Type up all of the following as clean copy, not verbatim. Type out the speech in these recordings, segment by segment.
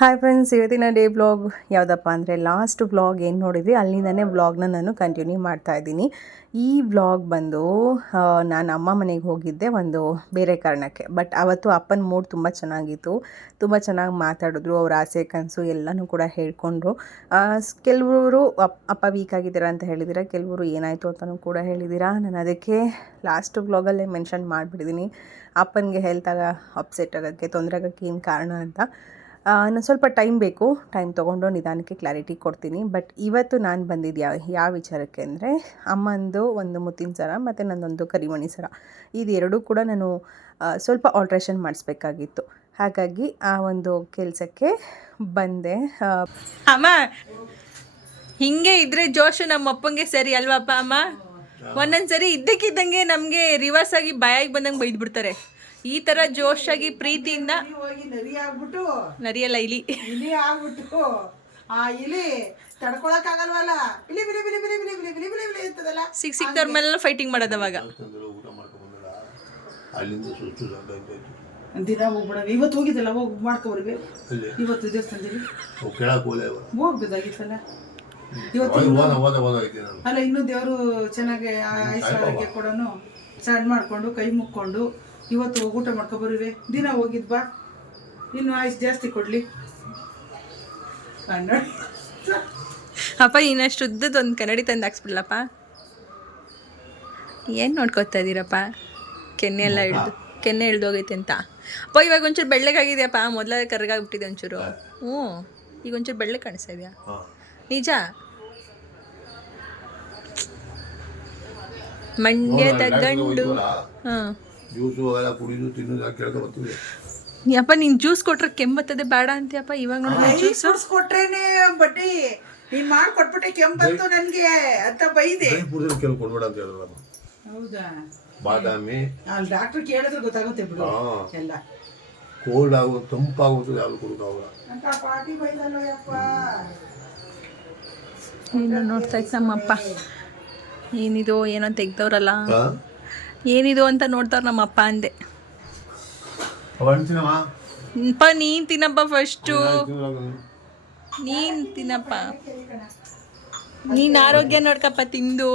Hi friends, ಇವತ್ತಿನ day blog ಯಾವುದಪ್ಪ ಅಂದರೆ ಲಾಸ್ಟ್ ಬ್ಲಾಗ್ ಏನು ನೋಡಿದ್ವಿ ಅಲ್ಲಿಂದನೇ ಬ್ಲಾಗ್ನ ನಾನು ಕಂಟಿನ್ಯೂ ಮಾಡ್ತಾ ಇದ್ದೀನಿ. ಈ ಬ್ಲಾಗ್ ಬಂದು ನಾನು ಅಮ್ಮ ಮನೆಗೆ ಹೋಗಿದ್ದೆ ಒಂದು ಬೇರೆ ಕಾರಣಕ್ಕೆ. ಬಟ್ ಅವತ್ತು ಅಪ್ಪನ ಮೂಡ್ ತುಂಬ ಚೆನ್ನಾಗಿತ್ತು, ತುಂಬ ಚೆನ್ನಾಗಿ ಮಾತಾಡಿದ್ರು, ಅವ್ರ ಆಸೆ ಕನಸು ಎಲ್ಲನೂ ಕೂಡ ಹೇಳ್ಕೊಂಡ್ರು. ಕೆಲವರು ಅಪ್ಪ ವೀಕ್ ಆಗಿದ್ದೀರಾ ಅಂತ ಹೇಳಿದ್ದೀರಾ, ಕೆಲವರು ಏನಾಯಿತು ಅಂತಲೂ ಕೂಡ ಹೇಳಿದ್ದೀರಾ. ನಾನು ಅದಕ್ಕೆ ಲಾಸ್ಟ್ ಬ್ಲಾಗಲ್ಲೇ ಮೆನ್ಷನ್ ಮಾಡಿಬಿಟ್ಟಿದ್ದೀನಿ ಅಪ್ಪನಿಗೆ ಹೆಲ್ತಾಗ ಅಪ್ಸೆಟ್ ಆಗೋಕ್ಕೆ, ತೊಂದರೆ ಆಗೋಕ್ಕೆ ಏನು ಕಾರಣ ಅಂತ. ನಾನು ಸ್ವಲ್ಪ ಟೈಮ್ ಬೇಕು, ಟೈಮ್ ತೊಗೊಂಡು ನಿಧಾನಕ್ಕೆ ಕ್ಲಾರಿಟಿ ಕೊಡ್ತೀನಿ. ಬಟ್ ಇವತ್ತು ನಾನು ಬಂದಿದ್ದು ಯಾವ ವಿಚಾರಕ್ಕೆ ಅಂದರೆ ಅಮ್ಮಂದು ಒಂದು ಮುತ್ತಿನ ಸರ ಮತ್ತು ನನ್ನೊಂದು ಕರಿಮಣಿ ಸರ, ಇದೆರಡೂ ಕೂಡ ನಾನು ಸ್ವಲ್ಪ ಆಲ್ಟ್ರೇಷನ್ ಮಾಡಿಸ್ಬೇಕಾಗಿತ್ತು. ಹಾಗಾಗಿ ಆ ಒಂದು ಕೆಲಸಕ್ಕೆ ಬಂದೆ. ಅಮ್ಮ ಹಿಂಗೆ ಇದ್ರೆ ಜೋಶು ನಮ್ಮ ಅಪ್ಪಂಗೆ ಸರಿ ಅಲ್ವಪ್ಪ ಅಮ್ಮ? ಒಂದೊಂದ್ಸರಿ ಇದ್ದಕ್ಕಿದ್ದಂಗೆ ನಮಗೆ ರಿವರ್ಸ್ ಆಗಿ ಬಾಯಾಗಿ ಬಂದಂಗೆ ಬೈದ್ಬಿಡ್ತಾರೆ. ಈ ತರ ಜೋಶಾಗಿ ಪ್ರೀತಿಯಿಂದ ನರಿಯಲ್ಲ ಇಲಿ ಆಗ್ಬಿಟ್ಟು ಆ ಇಲಿ ತಡ್ಕೊಳಕ್ ಆಗಲ್ವಲ್ಲ, ಬಿಲಿ ಬಿಲಿ ಬಿಲಿ ಬಿಲಿ ಬಿಲಿ ಬಿಲಿ ಬಿಲಿ ಬಿಲಿ ಬಿಲಿ ಅಂತದಲ್ಲ, ಸಿಕ್ತವ್ರ ಮೇಲೆಲ್ಲ ಫೈಟಿಂಗ್ ಮಾಡೋದು. ಅವಾಗ ದಿನ ಹೋಗ್ಬಿಡ. ಇವತ್ತು ಹೋಗಿದ್ದಲ್ಲ, ಹೋಗಿ ಮಾಡ್ಕೊಬರ್ಗೆ. ಇವತ್ತು ದೇವಸ್ಥಾನದಲ್ಲಿ ಹೋಗ್ಬೋದಾಗಿತ್ತಲ್ಲ. ಇವತ್ತು ಅಲ್ಲ, ಇನ್ನೂ ದೇವರು ಚೆನ್ನಾಗಿ ಆಯುಷ್ಯ ಕೊಡೋನು, ಸಣ್ಣ ಮಾಡ್ಕೊಂಡು ಕೈ ಮುಕ್ಕೊಂಡು ಇವತ್ತು ಹೋಗಿ ಊಟ ಮಾಡ್ಕೊಬರುವೆ. ದಿನ ಹೋಗಿದ್ ಬಾ, ಇನ್ನು ಆಯುಷ್ ಜಾಸ್ತಿ ಕೊಡ್ಲಿ. ಅಪ್ಪ ಇನ್ನಷ್ಟು ಉದ್ದದ ಒಂದು ಕನ್ನಡಿ ತಂದು ಹಾಕ್ಸ್ಬಿಡ್ಲಪ್ಪ. ಏನು ನೋಡ್ಕೊತಾ ಇದ್ದೀರಪ್ಪ? ಕೆನ್ನೆ ಎಲ್ಲ ಕೆನ್ನೆ ಇಳ್ದೋಗೈತೆ ಅಂತ. ಅಪ್ಪ ಇವಾಗ ಒಂಚೂರು ಬೆಳ್ಳಗಾಗಿದೆಯಪ್ಪ, ಮೊದಲ ಕರ್ಗಾಗ್ಬಿಟ್ಟಿದೆ ಒಂಚೂರು. ಈಗ ಒಂಚೂರು ಬೆಳ್ಳಗೆ ಕಾಣಿಸ್ತಾ ಇದೆಯಾ? ನಿಜ. ಮಂಡ್ಯದ ಗಂಡು. ಹಾಂ ಯಪ್ಪ, ನೀನ್ ಜ್ಯೂಸ್ ಕೊಟ್ರೆ ಕೆಮ್ಮತ್ತದೆ ಬೇಡ ಅಂತೀಯಪ್ಪ. ಇವಾಗ ನೋಡಿ ಜ್ಯೂಸ್ ಕೊಟ್ರೇನೆ ಬಡ್ಡಿ, ನೀನ್ ಮಾಡ್ಕೊಟ್ಬಿಟ್ಟೆ ಕೆಂಪತ್ತು ನನ್ಗೆ ಅಂತ ಬೈದೆ. ಹೌದಾ? ಬಾದಾಮಿ ಅಲ್ಲಿ ಡಾಕ್ಟರ್ ಕೇಳಿದ್ರೆ ಗೊತ್ತಾಗುತ್ತೆ ಬಿಡು. ಎಲ್ಲ ಕೋಲ್ಡ್ ಆಗೋದು, ತಂಪಾಗೋದು, ಯಾವ್ದು ಕೊಡೋದು ಅಂತ ಪಾಟಿ ಬೈದಲ್ಲೋ ಯಪ್ಪ. ನೀನು ನೋಡ್ತಾ ಇತ್ತು ನಮ್ಮಪ್ಪ. ಏನಿದು ಏನೋ ತೆಗ್ದವ್ರಲ್ಲ, ಏನಿದು ಅಂತ ನೋಡ್ತಾರ ನಮ್ಮಪ್ಪ ಅಂದೆ. ಅಪ್ಪ ನೀನ್ ತಿನ್ನಪ್ಪ ಫಸ್ಟು, ನೀನ್ ತಿನ್ನಪ್ಪ. ನೀನ್ ಆರೋಗ್ಯ ನೋಡ್ಕಪ್ಪ ತಿಂದು.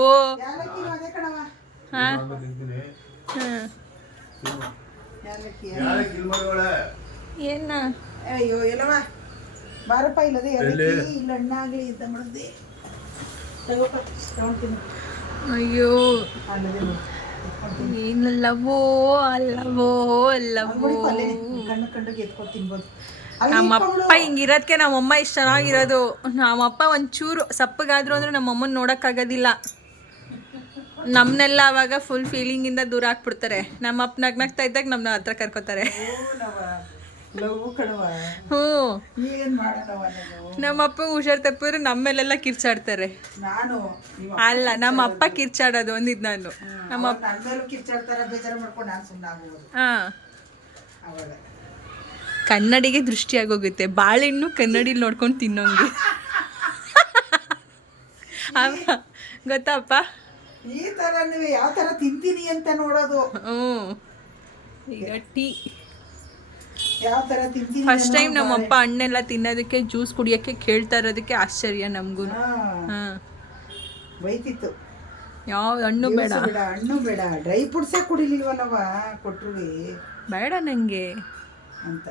ಏನ ಅಯ್ಯೋ ಎಲ್ಲವ ಬಾರಪ್ಪ, ಇಲ್ಲದೆ ಇಲ್ಲ ಹಣ್ಣಾಗ್ಲಿ ಇದ್ದ ಮಾಡದೆ. ಅಯ್ಯೋ ಏನಲ್ಲವೋ ಅಲ್ಲವೋ ಅಲ್ಲವೋ. ನಮ್ಮಪ್ಪ ಹಿಂಗಿರೋದಕ್ಕೆ ನಮ್ಮಮ್ಮ ಇಷ್ಟು ಚೆನ್ನಾಗಿರೋದು. ನಮ್ಮಪ್ಪ ಒಂಚೂರು ಸಪ್ಪಗಾದ್ರು ಅಂದ್ರೆ ನಮ್ಮಮ್ಮನ ನೋಡೋಕ್ಕಾಗೋದಿಲ್ಲ. ನಮ್ಮನ್ನೆಲ್ಲ ಅವಾಗ ಫುಲ್ ಫೀಲಿಂಗಿಂದ ದೂರ ಹಾಕ್ಬಿಡ್ತಾರೆ. ನಮ್ಮಪ್ಪ ನಗ್ನಗ್ತಾ ಇದ್ದಾಗ ನಮ್ಮನ್ನ ಹತ್ರ ಕರ್ಕೋತಾರೆ. ನಮ್ಮಪ್ಪ ಹುಷಾರ್ ತಪ್ಪಿದ್ರೆ ನಮ್ಮೇಲೆಲ್ಲ ಕಿರ್ಚಾಡ್ತಾರೆ. ಅಲ್ಲ, ನಮ್ಮ ಅಪ್ಪ ಕಿರ್ಚಾಡೋದು ಒಂದಿದ್ ನಾನು. ಕನ್ನಡಿಗೆ ದೃಷ್ಟಿ ಆಗೋಗುತ್ತೆ. ಬಾಳೆಹಣ್ಣು ಕನ್ನಡಿಲಿ ನೋಡ್ಕೊಂಡು ತಿನ್ನೋಂಗೆ ಗೊತ್ತಪ್ಪ. ಈ ತರ ನೀವು ಯಾವ ತರ ತಿಂತೀನಿ ಅಂತ ನೋಡೋದು. ಈಗ ಟೀ ಯಾವ ತರ ತಿಂತೀನಿ. ಫಸ್ಟ್ ಟೈಮ್ ನಮ್ಮಪ್ಪ ಹಣ್ಣೆಲ್ಲ ತಿನ್ನೋದಕ್ಕೆ, ಜ್ಯೂಸ್ ಕುಡಿಯೋಕ್ಕೆ ಕೇಳ್ತಾ ಇರೋದಕ್ಕೆ ಆಶ್ಚರ್ಯ ನಮಗೂ. ಬೈತಿತ್ತು, ಯಾವ ಹಣ್ಣು ಬೇಡ, ಹಣ್ಣು ಬೇಡ, ಡ್ರೈ ಫ್ರೂಟ್ಸೇ ಕುಡಿಲಿಲ್ವಲ್ಲವ ಕೊಟ್ರು ಬೇಡ ನನಗೆ ಅಂತ.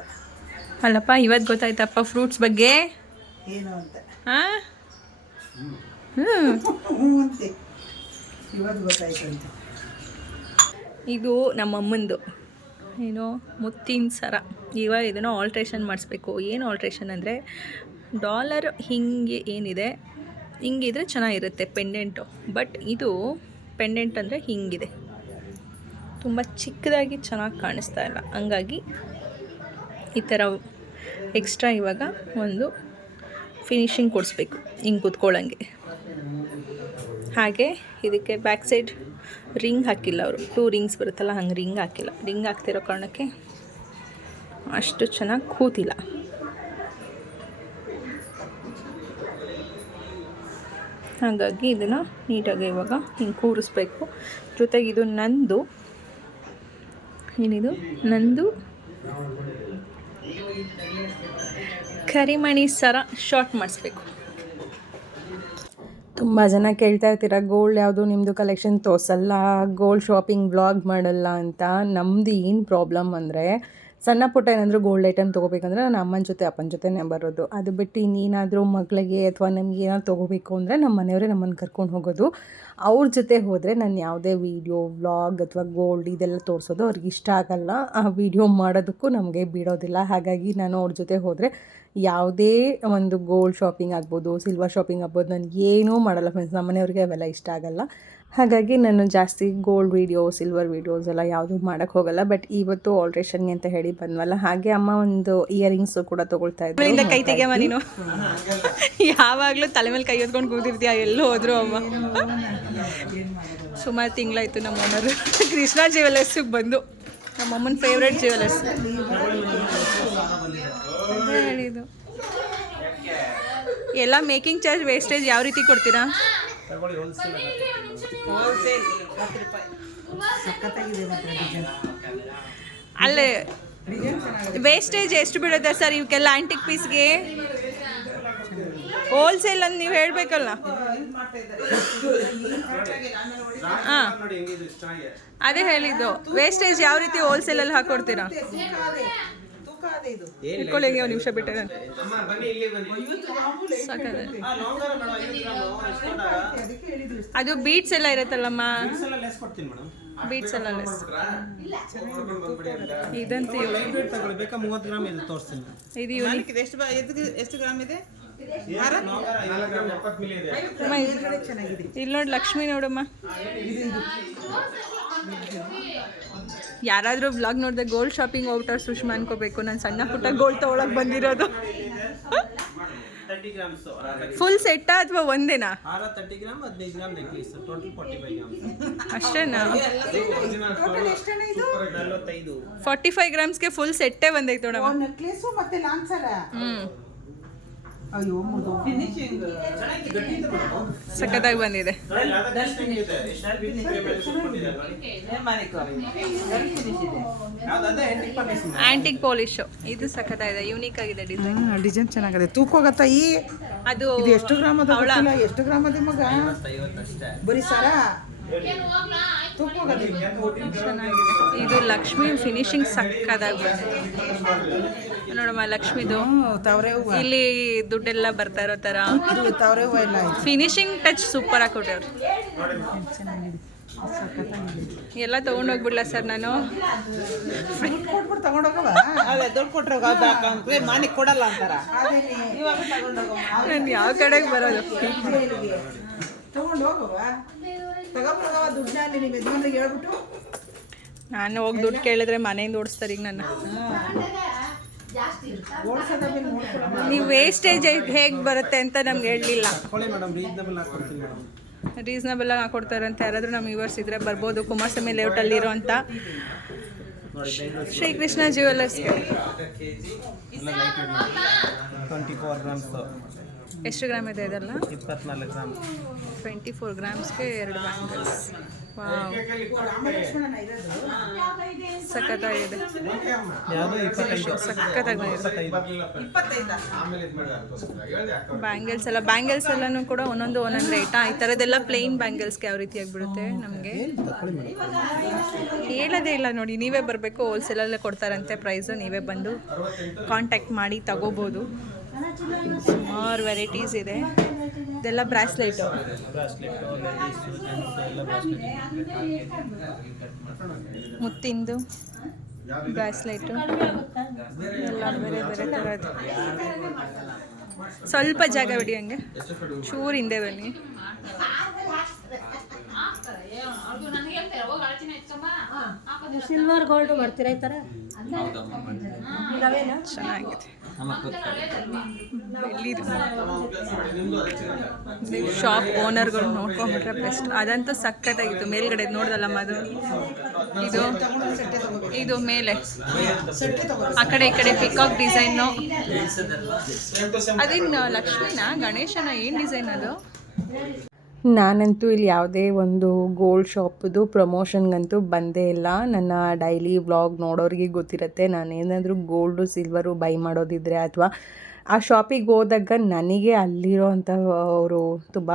ಅಲ್ಲಪ್ಪ ಇವತ್ತು ಗೊತ್ತಾಯ್ತಪ್ಪ ಫ್ರೂಟ್ಸ್ ಬಗ್ಗೆ ಏನು ಅಂತ. ಅಂತೆ ಇವತ್ತು ಗೊತ್ತಾಯ್ತಂತೆ. ಇದು ನಮ್ಮಮ್ಮಂದು ಏನೋ ಮುತ್ತಿನ ಸರ. ಇವಾಗ ಇದನ್ನು ಆಲ್ಟ್ರೇಷನ್ ಮಾಡಿಸ್ಬೇಕು. ಏನು ಆಲ್ಟ್ರೇಷನ್ ಅಂದರೆ, ಡಾಲರ್ ಹಿಂಗೆ ಏನಿದೆ ಹಿಂಗಿದ್ರೆ ಚೆನ್ನಾಗಿರುತ್ತೆ ಪೆಂಡೆಂಟು. ಬಟ್ ಇದು ಪೆಂಡೆಂಟ್ ಅಂದರೆ ಹಿಂಗಿದೆ, ತುಂಬ ಚಿಕ್ಕದಾಗಿ ಚೆನ್ನಾಗಿ ಕಾಣಿಸ್ತಾ ಇಲ್ಲ. ಹಂಗಾಗಿ ಈ ಥರ ಎಕ್ಸ್ಟ್ರಾ ಇವಾಗ ಒಂದು ಫಿನಿಶಿಂಗ್ ಕೊಡಿಸ್ಬೇಕು, ಹಿಂಗೆ ಕೂತ್ಕೊಳ್ಳೋಂಗೆ. ಹಾಗೆ ಇದಕ್ಕೆ ಬ್ಯಾಕ್ ಸೈಡ್ ರಿಂಗ್ ಹಾಕಿಲ್ಲ ಅವರು. 2 ರಿಂಗ್ಸ್ ಬರುತ್ತಲ್ಲ, ಹಂಗೆ ರಿಂಗ್ ಹಾಕಿಲ್ಲ. ರಿಂಗ್ ಹಾಕ್ತಿರೋ ಕಾರಣಕ್ಕೆ ಅಷ್ಟು ಚೆನ್ನಾಗಿ ಕೂತಿಲ್ಲ. ಹಾಗಾಗಿ ಇದನ್ನು ನೀಟಾಗಿ ಇವಾಗ ಹಿಂಗೆ ಕೂರಿಸ್ಬೇಕು. ಜೊತೆಗೆ ಇದು ನಂದು, ಏನಿದು ನಂದು ಕರಿಮಣಿ ಸರ ಶಾರ್ಟ್ ಮಾಡಿಸ್ಬೇಕು. ತುಂಬ ಜನ ಕೇಳ್ತಾ ಇರ್ತೀರ ಗೋಲ್ಡ್ ಯಾವುದು ನಿಮ್ಮದು ಕಲೆಕ್ಷನ್ ತೋರಿಸಲ್ಲ, ಗೋಲ್ಡ್ ಶಾಪಿಂಗ್ ವ್ಲಾಗ್ ಮಾಡಲ್ಲ ಅಂತ. ನಮ್ಮದು ಏನು ಪ್ರಾಬ್ಲಮ್ ಅಂದರೆ ಸಣ್ಣ ಪುಟ್ಟ ಏನಾದರೂ ಗೋಲ್ಡ್ ಐಟಮ್ ತೊಗೋಬೇಕಂದ್ರೆ ನಾನು ಅಮ್ಮನ ಜೊತೆ ಅಪ್ಪನ ಜೊತೆನೇ ಬರೋದು. ಅದು ಬಿಟ್ಟು ಇನ್ನೇನಾದರೂ ಮಗಳಿಗೆ ಅಥವಾ ನಮ್ಗೆ ಏನಾದ್ರು ತೊಗೋಬೇಕು ಅಂದರೆ ನಮ್ಮ ಮನೆಯವರೇ ನಮ್ಮನ್ನು ಕರ್ಕೊಂಡು ಹೋಗೋದು. ಅವ್ರ ಜೊತೆ ಹೋದರೆ ನಾನು ಯಾವುದೇ ವೀಡಿಯೋ ವ್ಲಾಗ್ ಅಥವಾ ಗೋಲ್ಡ್ ಇದೆಲ್ಲ ತೋರಿಸೋದು ಅವ್ರಿಗೆ ಇಷ್ಟ ಆಗಲ್ಲ. ಆ ವಿಡಿಯೋ ಮಾಡೋದಕ್ಕೂ ನಮಗೆ ಬಿಡೋದಿಲ್ಲ. ಹಾಗಾಗಿ ನಾನು ಅವ್ರ ಜೊತೆ ಹೋದರೆ ಯಾವುದೇ ಒಂದು ಗೋಲ್ಡ್ ಶಾಪಿಂಗ್ ಆಗ್ಬೋದು, ಸಿಲ್ವರ್ ಶಾಪಿಂಗ್ ಆಗ್ಬೋದು, ನಾನು ಏನೂ ಮಾಡಲ್ಲ ಫ್ರೆಂಡ್ಸ್. ನಮ್ಮ ಮನೆಯವ್ರಿಗೆ ಅವೆಲ್ಲ ಇಷ್ಟ ಆಗಲ್ಲ. ಹಾಗಾಗಿ ನಾನು ಜಾಸ್ತಿ ಗೋಲ್ಡ್ ವೀಡಿಯೋ, ಸಿಲ್ವರ್ ವೀಡಿಯೋಸ್ ಎಲ್ಲ ಯಾವುದೂ ಮಾಡೋಕ್ಕೆ ಹೋಗಲ್ಲ. ಬಟ್ ಇವತ್ತು ಆಲ್ಟ್ರೇಷನ್ಗೆ ಅಂತ ಹೇಳಿ ಬಂದ್ವಲ್ಲ, ಹಾಗೆ ಅಮ್ಮ ಒಂದು ಇಯರಿಂಗ್ಸು ಕೂಡ ತೊಗೊಳ್ತಾ ಇದ್ದರು. ಕೈ ತೆಗಿಯಮ್ಮ ನೀನು, ಯಾವಾಗಲೂ ತಲೆ ಮೇಲೆ ಕೈ ಹೊತ್ಕೊಂಡು ಕೂತಿರ್ತೀಯ, ಎಲ್ಲೂ ಹೋದ್ರು ಅಮ್ಮ. ಸುಮಾರು ತಿಂಗಳಾಯಿತು ನಮ್ಮ ಓನರು ಕೃಷ್ಣ ಜ್ಯುವೆಲರ್ಸಿಗೆ ಬಂದು, ನಮ್ಮಮ್ಮನ ಫೇವ್ರೆಟ್ ಜ್ಯುವೆಲರ್ಸ್ ಹೇಳಿದ್ದು. ಎಲ್ಲ ಮೇಕಿಂಗ್ ಚಾರ್ಜ್ ವೇಸ್ಟೇಜ್ ಯಾವ ರೀತಿ ಕೊಡ್ತೀರಾ? ಅಲ್ಲೇ ವೇಸ್ಟೇಜ್ ಎಷ್ಟು ಬೀಳುತ್ತೆ ಸರ್ ಇವಕ್ಕೆಲ್ಲ ಆ್ಯಂಟಿಕ್ ಪೀಸ್ಗೆ? ಹೋಲ್ಸೇಲ್ ಅಂತ ನೀವು ಹೇಳಬೇಕಲ್ಲ. ಹಾಂ, ಅದೇ ಹೇಳಿದ್ದು. ವೇಸ್ಟೇಜ್ ಯಾವ ರೀತಿ ಹೋಲ್ಸೇಲಲ್ಲಿ ಹಾಕ್ಕೊಡ್ತೀರಾ? ಇಟ್ಕೊಳ್ಳಿ, ಒಂದು ನಿಮಿಷ ಬಿಟ್ಟೆ ನಾನು. ಅದು ಬೀಟ್ಸ್ ಎಲ್ಲ ಇರುತ್ತಲ್ಲಮ್ಮ, ಬೀಟ್ಸ್ ಎಲ್ಲ ಲೆಸ್. ಇದಂತೂ ಇದು ಯೂನಿಕ್. ಎಷ್ಟು ಗ್ರಾಮ್ ಇದೆ? ಇಲ್ಲಿ ನೋಡಿ ಲಕ್ಷ್ಮಿ ನೋಡಮ್ಮ. ಯಾರಾದರೂ ವ್ಲಾಗ್ ನೋಡಿದೆ ಗೋಲ್ಡ್ ಶಾಪಿಂಗ್ ಹೋಗ್ಬಿಟ್ರೆ ಸುಷ್ಮಾ ಅನ್ಕೋಬೇಕು ನಾನು ಸಣ್ಣ ಪುಟ್ಟ ಗೋಲ್ಡ್ ತೊಗೊಳಕ್ಕೆ ಬಂದಿರೋದು. ಫುಲ್ ಸೆಟ್ಟಾ ಅಥವಾ ಒಂದೇನಾ? 45 ಅಷ್ಟೇನಾ? 45 ಗ್ರಾಮ್ಸ್ಗೆ ಫುಲ್ ಸೆಟ್ಟೇ ಬಂದೈತೆ ನೋಡಮ್ಮ. ನೆಕ್ಲೆಸ್ ಮತ್ತೆ ಲಾಂಗ್ ಹ್ಞೂ, ಅಯ್ಯೋ ಫಿನಿಶಿಂಗ್ ಸಖತ್ತಾಗಿ ಬಂದಿದೆ. ಆಂಟಿಕ್ ಪಾಲಿಶ್ ಇದು ಸಖತ್ತಾಗಿದೆ, ಯೂನಿಕ್ ಆಗಿದೆ ಡಿಸೈನ್. ಡಿಸೈನ್ ಚೆನ್ನಾಗಿದೆ. ತೂಕ ಹೋಗತ್ತಾ ಈ? ಅದು ಎಷ್ಟು ಗ್ರಾಮ್ ಅದ? ಎಷ್ಟು ಗ್ರಾಮ್ ಅದ ಮಗ? ಬರೀ ಸರ ಚೆನ್ನಾಗಿದೆ. ಇದು ಲಕ್ಷ್ಮಿ ಫಿನಿಶಿಂಗ್ ಸಕ್ಕತ್ತಾಗಿ ಬಂದಿದೆ ನೋಡಮ್ಮ. ಲಕ್ಷ್ಮಿದು ಇಲ್ಲಿ ದುಡ್ಡೆಲ್ಲ ಬರ್ತಾ ಇರೋ ಥರ ಫಿನಿಶಿಂಗ್ ಟಚ್ ಸೂಪರ್ ಆಗಿ ಕೊಟ್ಟವ್ರು. ಎಲ್ಲ ತೊಗೊಂಡೋಗ್ಬಿಡ್ಲ ಸರ್ ನಾನು? ದುಡ್ಡು ಕೊಟ್ಟರೆ ಮಾನಿಗೆ ಕೊಡಲ್ಲ ಅಂತಾರ. ನಾನು ಯಾವ ಕಡೆಗೆ ಬರೋದು? ತಗೊಂಡು ಹೋಗವ, ತಗೊಂಡ್ಬರೋಗವ ದುಡ್ಡನ್ನ ನಿಮ್ಮ ಯಜಮಾನ್ರಿಗೆ ಹೇಳ್ಬಿಟ್ಟು. ನಾನು ಹೋಗಿ ದುಡ್ಡು ಕೇಳಿದ್ರೆ ಮನೆಯಿಂದ ಓಡಿಸ್ತಾರೆ ಈಗ ನನ್ನ. ನೀವು ವೇಸ್ಟೇಜ್ ಹೇಗೆ ಬರುತ್ತೆ ಅಂತ ನಮ್ಗೆ ಹೇಳಲಿಲ್ಲ. ರೀಸನಬಲ್ ಆಗಿ ಹಾಕೊಡ್ತಾರೆ ಅಂತ ಯಾರಾದರೂ ನಮ್ಮ ವ್ಯೂವರ್ಸ್ ಇದ್ರೆ ಬರ್ಬೋದು. ಕುಮಾರಸ್ವಾಮಿ ಲೇಔಟಲ್ಲಿ ಇರೋಂಥ ಶ್ರೀಕೃಷ್ಣ ಜ್ಯುವೆಲರ್ಸ್. 24 ಗ್ರಾಮ್ಸ್. ಎಷ್ಟು ಗ್ರಾಮ್ ಇದೆ ಇದೆಲ್ಲ? 24 ಗ್ರಾಮ್. 24 ಗ್ರಾಮ್ಸ್ಗೆ 2 ಬ್ಯಾಂಗಲ್ಸ್. ವಾವ್, ಸಖತ್ತಾಗಿದೆ. ಸಖತ್ತಾಗಿ ಬ್ಯಾಂಗಲ್ಸ್ ಎಲ್ಲ, ಬ್ಯಾಂಗಲ್ಸ್ ಎಲ್ಲನೂ ಕೂಡ ಒಂದೊಂದು ರೇಟಾ? ಈ ಥರದ್ದೆಲ್ಲ ಪ್ಲೇನ್ ಬ್ಯಾಂಗಲ್ಸ್ಗೆ ಯಾವ ರೀತಿ ಆಗಿಬಿಡುತ್ತೆ ನಮಗೆ ಹೇಳೋದೇ ಇಲ್ಲ ನೋಡಿ. ನೀವೇ ಬರಬೇಕು, ಹೋಲ್ಸೇಲಲ್ಲೇ ಕೊಡ್ತಾರಂತೆ ಪ್ರೈಸು. ನೀವೇ ಬಂದು ಕಾಂಟ್ಯಾಕ್ಟ್ ಮಾಡಿ ತಗೋಬೋದು. ಸುಮಾರು ವೆರೈಟೀಸ್ ಇದೆ. ಇದೆಲ್ಲ ಬ್ರಾಸ್ಲೆಟು, ಮುತ್ತಿಂದು ಬ್ರಾಸ್ಲೆಟು ಎಲ್ಲ ಬೇರೆ ಬೇರೆ ಥರದ್ದು. ಸ್ವಲ್ಪ ಜಾಗ ಬಿಡಿ, ಹಂಗೆ ಚೂರು ಹಿಂದೆ ಬನ್ನಿ. ಸಿಲ್ವರ್ ಗೋಲ್ಡ್ ಬರ್ತೀರಾ ಈ ಥರ? ಚೆನ್ನಾಗಿದೆ. ಶಾಪ್ ಓನರ್ಗಳು ನೋಡ್ಕೊಂಡ್ಬಿಟ್ರೆ ಬೆಸ್ಟ್. ಅದಂತೂ ಸಖತ್ತಾಗಿತ್ತು. ಮೇಲ್ಗಡೆ ನೋಡ್ದಲ್ಲಮ್ಮ, ಅದು ಇದು ಮೇಲೆ ಆ ಕಡೆ ಈ ಕಡೆ ಪಿಕಾಕ್ ಡಿಸೈನು. ಅದೇನು ಲಕ್ಷ್ಮಿನಾ ಗಣೇಶನ ಏನು ಡಿಸೈನ್ ಅದು? ನಾನಂತೂ ಇಲ್ಲಿ ಯಾವುದೇ ಒಂದು ಗೋಲ್ಡ್ ಶಾಪ್ದು ಪ್ರಮೋಷನ್ಗಂತೂ ಬಂದೇ ಇಲ್ಲ. ನನ್ನ ಡೈಲಿ ವ್ಲಾಗ್ ನೋಡೋರಿಗೆ ಗೊತ್ತಿರುತ್ತೆ. ನಾನೇನಾದರೂ ಗೋಲ್ಡು ಸಿಲ್ವರು ಬೈ ಮಾಡೋದಿದ್ರೆ ಅಥವಾ ಆ ಶಾಪಿಗೆ ಹೋದಾಗ ನನಗೆ ಅಲ್ಲಿರೋ ಅಂಥ ಅವರು ತುಂಬ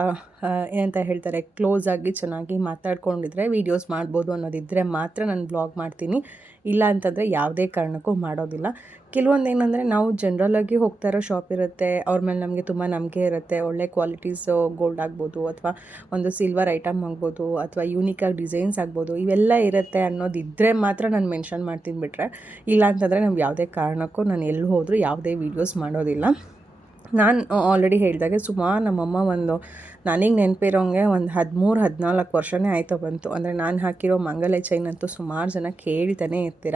ಏನಂತ ಹೇಳ್ತಾರೆ ಕ್ಲೋಸ್ ಆಗಿ ಚೆನ್ನಾಗಿ ಮಾತಾಡ್ಕೊಂಡಿದ್ರೆ ವೀಡಿಯೋಸ್ ಮಾಡ್ಬೋದು ಅನ್ನೋದಿದ್ದರೆ ಮಾತ್ರ ನಾನು ಬ್ಲಾಗ್ ಮಾಡ್ತೀನಿ. ಇಲ್ಲ ಅಂತಂದರೆ ಯಾವುದೇ ಕಾರಣಕ್ಕೂ ಮಾಡೋದಿಲ್ಲ. ಕೆಲವೊಂದು ಏನಂದರೆ ನಾವು ಜನರಲಾಗಿ ಹೋಗ್ತಾ ಇರೋ ಶಾಪ್ ಇರುತ್ತೆ, ಅವ್ರ ಮೇಲೆ ನಮಗೆ ತುಂಬ ನಂಬಿಕೆ ಇರುತ್ತೆ. ಒಳ್ಳೆ ಕ್ವಾಲಿಟೀಸು ಗೋಲ್ಡ್ ಆಗ್ಬೋದು ಅಥವಾ ಒಂದು ಸಿಲ್ವರ್ ಐಟಮ್ ಆಗ್ಬೋದು ಅಥವಾ ಯೂನಿಕಾಗಿ ಡಿಸೈನ್ಸ್ ಆಗ್ಬೋದು, ಇವೆಲ್ಲ ಇರುತ್ತೆ ಅನ್ನೋದಿದ್ದರೆ ಮಾತ್ರ ನಾನು ಮೆನ್ಷನ್ ಮಾಡ್ತೀನಿ. ಬಿಟ್ಟರೆ ಇಲ್ಲ ಅಂತಂದರೆ ನಾವು ಯಾವುದೇ ಕಾರಣಕ್ಕೂ ನಾನು ಎಲ್ಲಿ ಹೋದರೂ ಯಾವುದೇ ವೀಡಿಯೋಸ್ ಮಾಡೋದಿಲ್ಲ. ನಾನು ಆಲ್ರೆಡಿ ಹೇಳಿದಾಗೆ ಸುಮಾರು ನಮ್ಮಮ್ಮ ನನಗೆ ನೆನಪಿರೋಂಗೆ ಒಂದು 13-14 ವರ್ಷನೇ ಆಯಿತು ಬಂತು. ಅಂದರೆ ನಾನು ಹಾಕಿರೋ ಮಂಗಲೆ ಚೈನ್ ಅಂತೂ ಸುಮಾರು ಜನ ಕೇಳ್ತಾನೆ ಇರ್ತೀರ.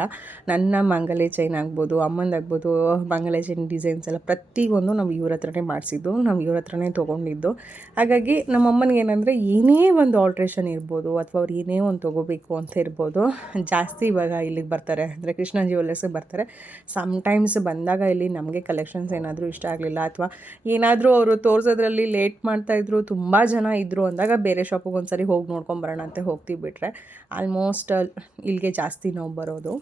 ನನ್ನ ಮಂಗಲೆ ಚೈನ್ ಆಗ್ಬೋದು, ಅಮ್ಮಂದಾಗ್ಬೋದು, ಮಂಗಲೆ ಚೈನ್ ಡಿಸೈನ್ಸ್ ಎಲ್ಲ ಪ್ರತಿಯೊಂದು ನಾವು ಇವ್ರ ಹತ್ರನೇ ಮಾಡಿಸಿದ್ದು, ನಾವು ಇವ್ರ ಹತ್ರನೇ ತೊಗೊಂಡಿದ್ದು. ಹಾಗಾಗಿ ನಮ್ಮಮ್ಮನಿಗೆ ಏನಂದರೆ ಏನೇ ಒಂದು ಆಲ್ಟ್ರೇಷನ್ ಇರ್ಬೋದು ಅಥವಾ ಅವ್ರು ಏನೇ ಒಂದು ತೊಗೋಬೇಕು ಅಂತ ಇರ್ಬೋದು, ಜಾಸ್ತಿ ಇವಾಗ ಇಲ್ಲಿಗೆ ಬರ್ತಾರೆ, ಅಂದರೆ ಕೃಷ್ಣ ಜ್ಯುವೆಲ್ಲರ್ಸ್ಗೆ ಬರ್ತಾರೆ. ಸಮ್ಟೈಮ್ಸ್ ಬಂದಾಗ ಇಲ್ಲಿ ನಮಗೆ ಕಲೆಕ್ಷನ್ಸ್ ಏನಾದರೂ ಇಷ್ಟ ಆಗಲಿಲ್ಲ ಅಥವಾ ಏನಾದರೂ ಅವರು ತೋರಿಸೋದ್ರಲ್ಲಿ ಲೇಟ್ ಮಾಡ್ತಾಯಿದ್ರು, ತುಂಬ ಜನ ಇದ್ದರು ಅಂದಾಗ ಬೇರೆ ಶಾಪಿಗೆ ಒಂದು ಸರಿ ಹೋಗಿ ನೋಡ್ಕೊಂಬರೋಣ ಅಂತ ಹೋಗ್ತೀವಿ. ಬಿಟ್ಟರೆ ಆಲ್ಮೋಸ್ಟ್ ಇಲ್ಲಿಗೆ ಜಾಸ್ತಿ ನಾವು ಬರೋದು.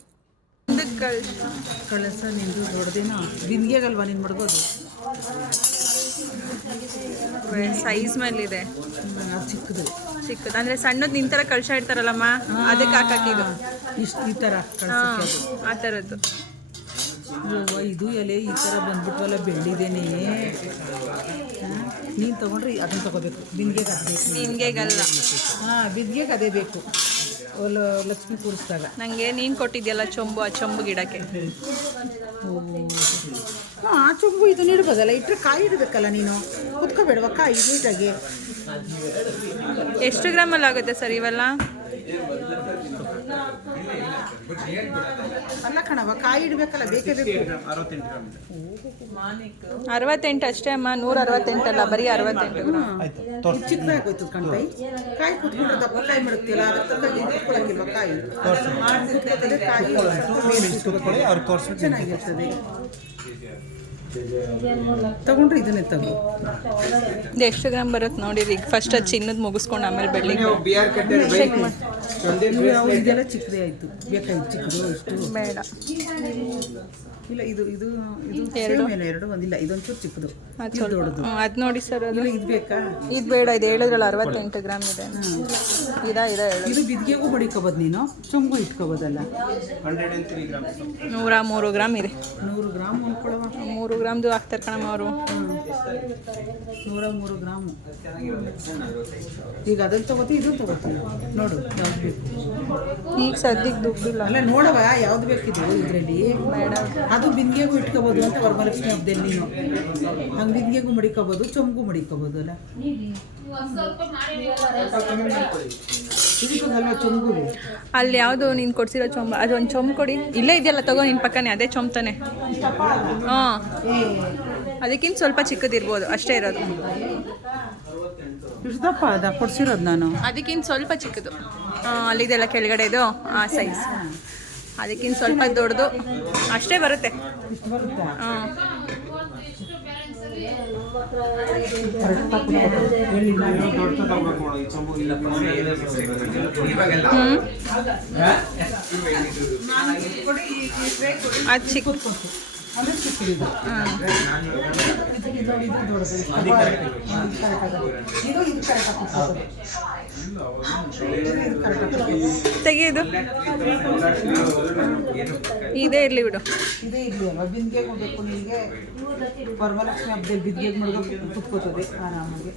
ಕಳಸ ನಿಂದು ದೊಡ್ಡದೇನೋ ಬಿಂದಿಗೆಗಲ್ವಾ ನೀನು ಮಡ್ಗೋದು? ಸೈಜ್ ಮೇಲಿದೆ. ಅದು ಚಿಕ್ಕದು ಅಂದರೆ ಸಣ್ಣದು ನಿಂತರ ಕಳ್ಸ ಇಡ್ತಾರಲ್ಲಮ್ಮ, ಅದಕ್ಕೆ ಹಾಕಿದ್ದು ಇಷ್ಟು ಈ ಥರ ಆ ಥರದ್ದು. ಇದು ಎಲೆ ಈ ಥರ ಬಂದ್ಬಿಟ್ವಲ್ಲ ಬೆಳ್ಳಿದೇನೆ. ನೀನು ತೊಗೊಂಡ್ರೆ ಅದನ್ನು ತೊಗೋಬೇಕು. ಬಿಂದಿಗೆಗೆ ಅದು ಬೇಕು. ನಿನ್ಗೆಗಲ್ಲ. ಬಿಂದಿಗೆಗೆ ಅದೇ ಬೇಕು. ಲಕ್ಷ್ಮಿ ಕೂರಿಸಿದಾಗ ನನಗೆ ನೀನು ಕೊಟ್ಟಿದ್ಯಲ್ಲ ಚೊಂಬು, ಆ ಚೊಂಬು ಗಿಡಕ್ಕೆ. ಆ ಚೊಂಬು ಇದು ಇಡ್ಬೋದಲ್ಲ, ಇಟ್ಟರೆ ಕಾಯಿ ಇಡಬೇಕಲ್ಲ. ನೀನು ಕುತ್ಕೋಬೇಡವ ಕಾಯಿ ನೀಟಾಗಿ. ಎಷ್ಟು ಗ್ರಾಮಲ್ಲಿ ಆಗುತ್ತೆ ಸರ್ ಇವೆಲ್ಲ? ಅಲ್ಲ ಕಣವ, ಕಾಯಿ ಇಡಬೇಕಲ್ಲ, ಬೇಕೇ ಬೇಕು. 68 ಅಷ್ಟೇ ಅಮ್ಮ, 168 ಅಲ್ಲ, ಬರೀ 68 ಗ್ರಾಮ್. ಚಿಕ್ಕದಾಗೋಯ್ತು ಕಣ್ತಾಯಿ. ಕಾಯಿ ಕುತ್ಕೊಂಡ್ರೆ ದಪ್ಪ ಕಾಯಿ ಮಾಡುತ್ತೀಲ್ಲ, ಅದ್ರ ತಕ್ಕಾಗಿ ಕುತ್ಕೊಳ್ಳೋಕ್ಕಿಲ್ವ ಕಾಯಿ? ಕಾಯಿ ಚೆನ್ನಾಗಿರ್ತದೆ. ತಗೊಂಡ್ರೆ ಇದನ್ನೇ ತಗೋ. ಇದು ಎಷ್ಟು ಗ್ರಾಮ್ ಬರುತ್ತೆ ನೋಡಿರಿ. ಈಗ ಫಸ್ಟ್ ಅದು ಚಿನ್ನದ ಮುಗಿಸ್ಕೊಂಡು ಆಮೇಲೆ ಬೆಳ್ಳಿ ಇದೆಲ್ಲ ಚಿಕ್ಕದೇ ಆಯಿತು. ಬೇಕಾಯ್ತು ಚಿಕ್ಕದು ಇಷ್ಟು ಬೇಡ. ಇಲ್ಲ ಇದು ಇದು ಇದು ಎರಡು ಒಂದಿಲ್ಲ, ಇದೊಂಚೂರು ಚಿಕ್ಕದು, ದೊಡ್ಡದು. ಅದು ನೋಡಿ ಸರ್, ಅದು ಇದು ಬೇಕಾ? ಇದು ಬೇಡ. ಇದು ಹೇಳಿದ್ರಲ್ಲ 68 ಗ್ರಾಮ್ ಇದೆ. ಇದು ಬಿದ್ದಿಗೆಗೂ ಮಡಿಕೋಬೋದು, ನೀನು ಚೊಂಬು ಇಟ್ಕೋಬೋದಲ್ಲ. 103 ಗ್ರಾಮ್ ಇದೆ. 100 ಗ್ರಾಮ್ ಅಂದ್ಕೊಳ್ಳವ. 3 ಗ್ರಾಮ್ದು ಹಾಕ್ತಾರೆ ಕಣಮ್ಮ ಅವರು. 103 ಗ್ರಾಮು. ಈಗ ಅದನ್ನು ತಗೋತಿ, ಇದನ್ನು ತಗೋತೀವಿ. ನೋಡು ಯಾವ್ದು ಬೇಕು. ಈಗ ಸದ್ಯಕ್ಕೆ ದುಡ್ಡಿಲ್ಲ. ಅಲ್ಲ ನೋಡವ ಯಾವ್ದು ಬೇಕಿದೆ ಇದರಲ್ಲಿ. ಬೇಡ, ಅದು ಬಿಂದಿಗೆಗೂ ಇಟ್ಕೋಬೋದು ಅಂತ ವರಮಹಾಲಕ್ಷ್ಮಿ ಹಬ್ಬದಲ್ಲಿ ನೀನು ಹಂಗೆ ಬಿಂದಿಗೆಗೂ ಮಡಿಕೋಬೋದು, ಚೊಂಬು ಮಡಿಕೋಬೋದು ಅಲ್ಲ. ಇದಕ್ಕಲ್ಲ ಚೊಂಬು. ಅಲ್ಲಿ ಯಾವುದು ನೀನು ಕೊಡ್ಸಿರೋ ಚೊಂಬ, ಅದು ಒಂದು ಚೊಂಬು ಕೊಡಿ. ಇಲ್ಲೇ ಇದೆಯಲ್ಲ, ತಗೋ ನಿನ್ನ ಪಕ್ಕನೇ ಅದೇ ಚೊಂಬು ತಾನೆ. ಹಾಂ, ಅದಕ್ಕಿಂತ ಸ್ವಲ್ಪ ಚಿಕ್ಕದಿರ್ಬೋದು, ಅಷ್ಟೇ ಇರೋದು. ಇಷ್ಟಪ್ಪ ಅದ ಕೊಡ್ಸಿರೋದು ನಾನು. ಅದಕ್ಕಿಂತ ಸ್ವಲ್ಪ ಚಿಕ್ಕದು. ಅಲ್ಲಿದೆಲ್ಲ ಕೆಳಗಡೆ ಇದು ಆ ಸೈಜ್. ಅದಕ್ಕಿಂತ ಸ್ವಲ್ಪ ದೊಡ್ಡದು ಅಷ್ಟೇ ಬರುತ್ತೆ. ಹಾಂ, ಅದು ಚಿಕ್ಕ. ತೆಗೆಯೋದು ಇದೇ ಇರಲಿ ಬಿಡು. ಇದೇ ಇರಲಿ ಅಲ್ವಾ? ಬಿಂದಿಗೆಗೆ ಹೋಗ್ಬೇಕು ನಿನಗೆ. ವರಮಹಾಲಕ್ಷ್ಮಿ ಹಬ್ಬದಲ್ಲಿ ಬಿಂದಿಗೆಗೆ ಮಡ್ಕೊಂಡು ಕುತ್ಕೋತದೆ ಆರಾಮಾಗಿ.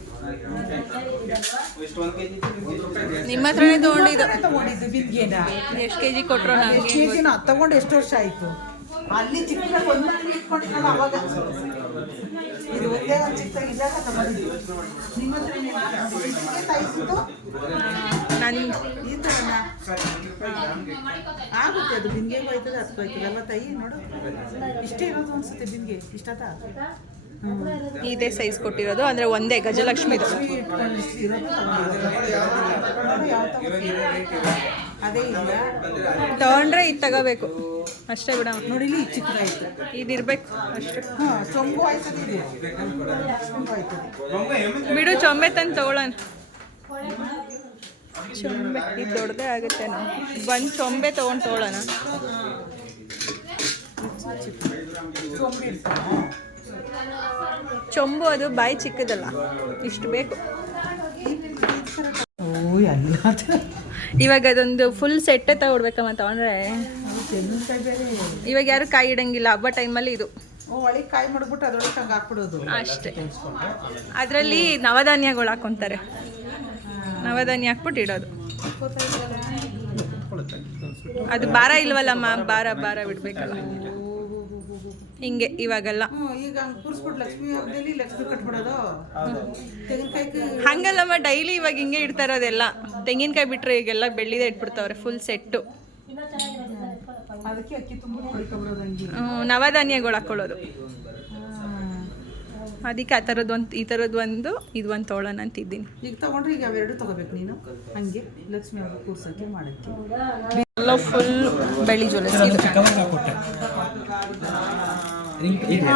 ನಿಮ್ಮ ಹತ್ರನೇ ತೊಗೊಂಡಿದ್ದು. ತಗೊಂಡಿದ್ದು ಬಿಂದಿಗೆನ ಎಷ್ಟು ಕೆಜಿ ಕೊಟ್ಟರು ನನಗೆ? ಕೆಜಿನ ತಗೊಂಡು ಎಷ್ಟು ವರ್ಷ ಆಯಿತು? ಅಲ್ಲಿ ಚಿಕ್ಕ ಒಂದಲ್ಲಿ ಇಟ್ಕೊಂಡಿದ್ದಲ್ಲ ಅವಾಗ. ಇದು ಒಂದೇ ಒಂದು ಚಿಕ್ಕದಾಗಿದ್ದಾಗ ತಗೊಂಡಿದ್ದು. ನಿಮ್ಮ ಹತ್ರ ತಾಯಿಸಿದ್ದು ನನ್ನ ಈ ಥರನ ಆಗುತ್ತೆ. ಅದು ಬಿಂದಿಗೆಗೂ ಹೋಯ್ತದೆ, ಅದಕ್ಕೂ ಹೋಯ್ತದೆ ಅಲ್ವಾ ತಾಯಿ? ನೋಡು ಇಷ್ಟೇ ಇರೋದು ಅನ್ಸುತ್ತೆ ಬಿಂದಿಗೆ. ಇಷ್ಟದ ಇದೇ ಸೈಜ್ ಕೊಟ್ಟಿರೋದು, ಅಂದರೆ ಒಂದೇ ಗಜಲಕ್ಷ್ಮಿದು. ಅದೇ ಇಲ್ಲ ತಗೊಂಡ್ರೆ ಇದು ತಗೋಬೇಕು ಅಷ್ಟೇ ಬಿಡ. ನೋಡಿ ಇಲ್ಲಿ ಚಿಕ್ಕದಾಯ್ತು, ಇದಿರ್ಬೇಕು ಅಷ್ಟೇ. ಹಾಂ ಚೊಂಬು ಆಯ್ತದೆ. ಇದು ಚೊಂಬು ಆಯ್ತದೆ ಬಿಡು, ಚೊಂಬೆ ತಂದು ತಗೊಳ್ಳೋಣ. ಚೊಂಬೆ ಇದು ದೊಡ್ಡದೇ ಆಗುತ್ತೆ. ನಾವು ಬಂದು ಚೊಂಬೆ ತೊಗೊಂಡು ತಗೊಳ್ಳೋಣ. ಚೊಂಬು ಇಡ್ತಾನೆ ಚೊಂಬು ಅದು ಬಾಯಿ ಚಿಕ್ಕದಲ್ಲ, ಇಷ್ಟು ಬೇಕು. ಓ ಎಲ್ಲ ಇವಾಗ ಅದೊಂದು ಫುಲ್ ಸೆಟ್ಟೇ ತಗೊಡ್ಬೇಕಮ್ಮ, ತಗೊಂಡ್ರೆ ತೆಂಗಿನಕಾಯಿ ಬೇರೆ. ಇವಾಗ ಯಾರು ಕಾಯಿ ಇಡಂಗಿಲ್ಲ ಹಬ್ಬ ಟೈಮಲ್ಲಿ. ಇದು ಒಳಗೆ ಕಾಯಿ ಮಾಡಿಬಿಟ್ಟು ಅದರೊಳಗೆ ಹಂಗೆ ಹಾಕ್ಬಿಡೋದು ಅಷ್ಟೇ. ಅದರಲ್ಲಿ ನವಧಾನ್ಯಗಳು ಹಾಕ್ಕೊಂತಾರೆ, ನವಧಾನ್ಯ ಹಾಕ್ಬಿಟ್ಟು ಇಡೋದು. ಅದು ಭಾರ ಇಲ್ವಲ್ಲಮ್ಮ, ಭಾರ ಬಿಡ್ಬೇಕಲ್ಲ ಹಿಂಗೆ ಇವಾಗೆಲ್ಲ. ಈಗ ಹಂಗೆ ಕೂರಿಸ್ಬಿಟ್ಟು ಲಕ್ಷ್ಮಿ ಹಬ್ಬದಲ್ಲಿ ಲಕ್ಷ್ಮಿ ಕಟ್ಬಿಡೋದು. ತೆಂಗಿನಕಾಯಿ ಹಂಗಲ್ಲಮ್ಮ, ಡೈಲಿ ಇವಾಗ ಹಿಂಗೆ ಇಡ್ತಾ ಇರೋದೆಲ್ಲ. ತೆಂಗಿನಕಾಯಿ ಬಿಟ್ಟರೆ ಈಗೆಲ್ಲ ಬೆಳ್ಳಿದೆ ಇಟ್ಬಿಡ್ತಾವ್ರೆ ಫುಲ್ ಸೆಟ್ಟು. ಅದಕ್ಕೆ ಅಕ್ಕಿ ತುಂಬ ಹೊಡ್ಕೊಬಿಡೋದು ಹಂಗೆ. ನವಧಾನ್ಯಗಳು ಹಾಕ್ಕೊಳ್ಳೋದು. ಅದಕ್ಕೆ ಆ ಥರದ್ದು ಒಂದು, ಈ ಥರದ್ದು ಒಂದು, ಇದು ಒಂದು ತೊಗೊಳ್ಳೋಣ ಅಂತಿದ್ದೀನಿ. ಈಗ ತೊಗೊಂಡ್ರೆ ಈಗ ಅವೆರಡು ತೊಗೋಬೇಕು ನೀನು, ಹಂಗೆ ಲಕ್ಷ್ಮಿ ಹಬ್ಬ ಕೂರ್ಸೋಕ್ಕೆ ಮಾಡೋಕ್ಕೆ. ಎಲ್ಲ ಫುಲ್ ಬೆಳ್ಳಿ ಜೋಲಸಿ